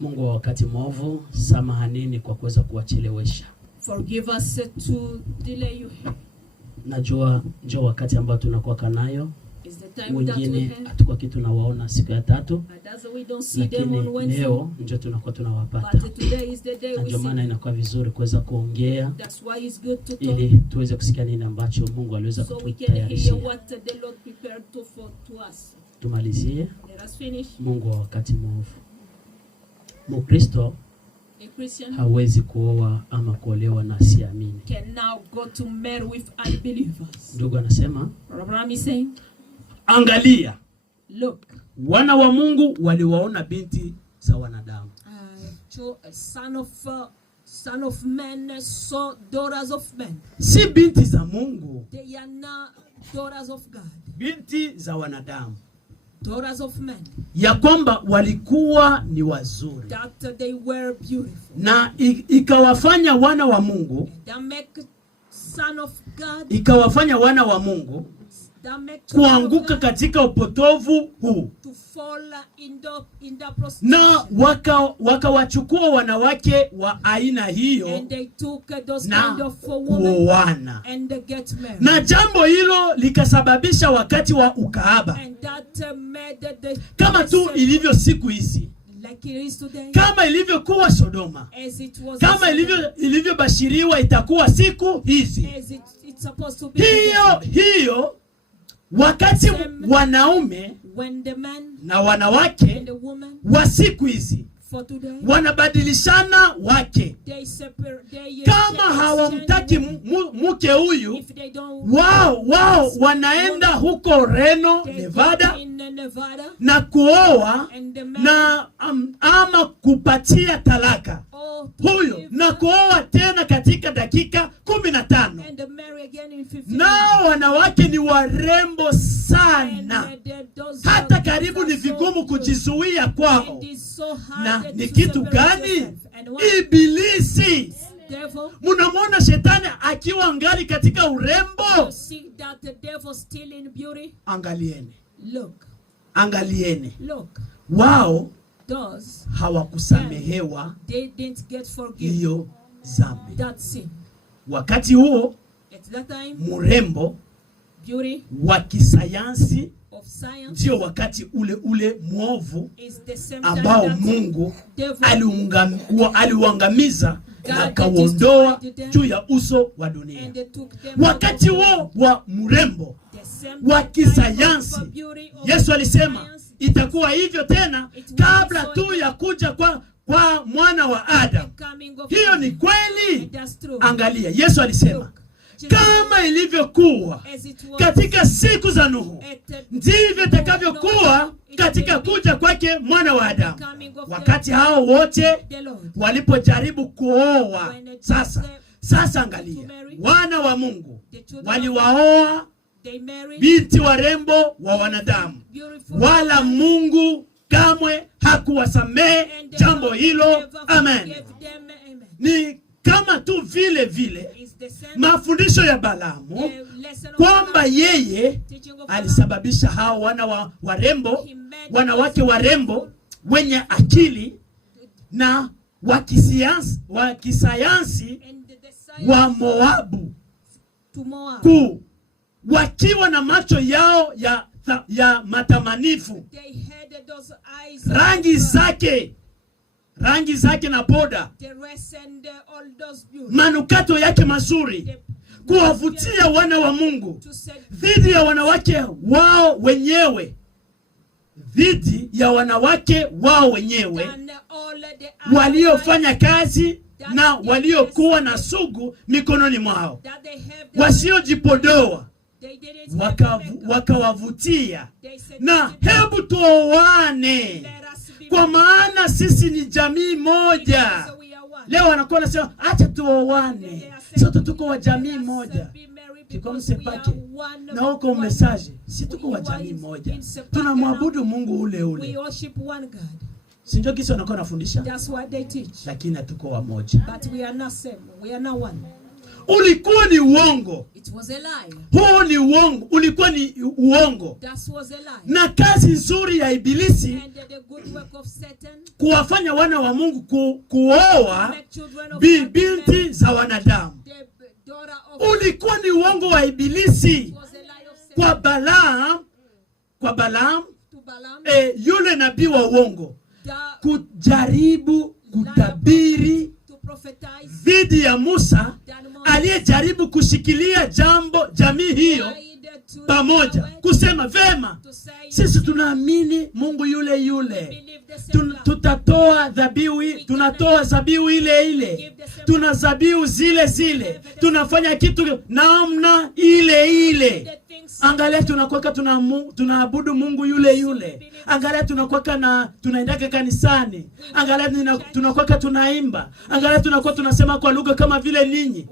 Mungu wa wakati mwovu, samahanini kwa kuweza kuwachelewesha. Forgive us to delay you. Najua ndio wakati ambao tunakuwa kanayo. It's the time that we Wengine have. hatukuwa kitu nawaona siku ya tatu, And that's why we don't see them on lakini Wednesday. leo ndio tunakuwa tunawapata. But today is the day Na we ndio see. maana inakuwa vizuri kuweza kuongea That's why it's good to talk. ili tuweze kusikia nini ambacho Mungu aliweza So we can hear kututayarishia. what the Lord prepared to us. Tumalizie. Let us finish. Mungu wa wakati mwovu. Mkristo A Christian hawezi kuoa ama kuolewa na asiamini. can now go to marry with unbelievers. Ndugu anasema, Abraham is saying, angalia, look, wana wa Mungu waliwaona binti za wanadamu. son of men saw daughters of men. Si binti za Mungu, They are not daughters of God. binti za wanadamu. Daughters of men. Ya kwamba walikuwa ni wazuri. That they were beautiful. Na ikawafanya wana wa Mungu, That make son of God. ikawafanya wana wa Mungu That make kuanguka katika upotovu huu. to fall in the Na prostitution. wakawachukua wanawake wa aina hiyo And they took those na kind of women kuoana. and they get married. Na jambo hilo likasababisha wakati wa ukahaba, And that made the kama tu ilivyo siku hizi, like it is today. kama ilivyokuwa Sodoma, As it was kama ilivyobashiriwa itakuwa siku hizi. as it's supposed to be Hiyo wakati wanaume when the man na wanawake and the woman wa siku hizi for today wanabadilishana wake. they separate Kama hawamtaki mke huyu, if they don't wao wanaenda huko Reno, they Nevada, go in Nevada na kuoa and the man na ama kupatia talaka huyo na kuoa tena katika dakika 15. and marry again in 15 Nao wanawake ni warembo sana, hata karibu ni vigumu kujizuia kwao. Na ni kitu gani? Ibilisi. Munamwona shetani akiwa ngali katika urembo. See that the devil still in beauty. Angalieni. Look. angalieni, Look, wao those hawakusamehewa they didn't get forgiven hiyo dhambi. that sin. Wakati huo At that time, murembo beauty wa kisayansi of science ndio wakati ule mwovu is the same time ambao that Mungu devil aliuangamiza na akauondoa juu ya uso wa dunia. and they took them Wakati huo wa mrembo the same wa time kisayansi, of beauty of Yesu alisema science, itakuwa hivyo tena kabla tu ya kuja kwa mwana wa Adamu. the coming of Hiyo God. ni kweli. And that's true. Angalia, Yesu alisema kama ilivyokuwa As it was katika siku za Nuhu, at the ndivyo itakavyokuwa katika kuja kwake mwana wa Adamu. Wakati hao wote the Lord. walipojaribu kuoa. Sasa angalia, wana wa Mungu waliwaoa They married binti warembo wa wanadamu, beautiful wala Mungu kamwe hakuwasamehe and jambo hilo. never Amen. forgave them. Amen. Ni kama tu vile Is the same mafundisho ya Balaamu the lesson of kwamba Balaam, yeye teaching of Balaam. alisababisha hao wana warembo, He made wanawake warembo wenye akili na wa kisayansi and the science wa Moabu to Moab. wakiwa na macho yao ya matamanifu, They had those eyes, rangi zake na poda, the rest and all those beauty manukato yake mazuri, kuwavutia wana wa Mungu to set dhidi ya wanawake wao wenyewe, and all the waliofanya kazi na waliokuwa na sugu mikononi mwao, that they have the wasiojipodoa, they didn't have the makeup. wakawavutia. They said, Na hebu tuoane, let us be kwa maana sisi ni jamii moja. so we are one. Leo wanakuwa nasema acha tuoane, They are saying, sote tuko wa jamii let us moja. be married Kiko because we msepake are one na huko one. message, si tuko We wa are jamii in moja, Sepake tunamwabudu Mungu ule We ule. worship one God. Si ndio kisa wanakuwa nafundisha? That's what they teach. Lakini hatuko wa moja. But we are not same. We are not one. Ulikuwa ni uongo. It was a lie. Huo ni uongo, ulikuwa ni uongo. That was a lie. Na kazi nzuri ya Ibilisi And the good work of Satan, kuwafanya wana wa Mungu kuoa make children of binti za wanadamu. the daughter of Ulikuwa ni uongo wa Ibilisi it was a lie of Satan kwa Balaam, to Balaam. yule nabii wa uongo, The kujaribu kutabiri to prophetize dhidi ya Musa that Moses aliyejaribu kushikilia jamii hiyo tried to pamoja, kusema vema, to say sisi tunaamini Mungu yule yule, believe the same God. tutatoa dhabihu, tunatoa dhabihu ile, tuna dhabihu zile, tunafanya kitu namna ile. The things Angalia tunakwaka tunaabudu Mungu yule. Angalia tunakwaka na tunaendaka kanisani. Angalia tunakwaka tunaimba. Angalia tunakuwa tunasema kwa lugha kama vile ninyi.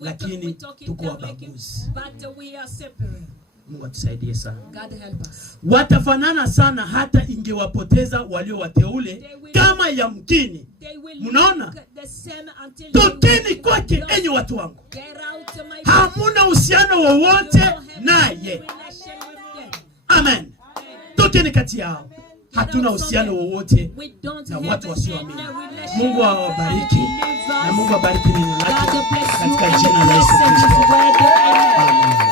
Lakini tuko wabaguzi. but we are separate. Mungu atusaidie sana. God help us. Watafanana sana hata ingewapoteza walio wateule kama yamkini. They will Mnaona? look the same until Tokeni kwake enyi watu wangu. get out my Hamuna uhusiano wowote naye. Amen. Tokeni kati yao. Hatuna uhusiano wowote na watu wasioamini. Mungu awabariki na Mungu abariki neno lake katika jina la Yesu Kristo. Amen.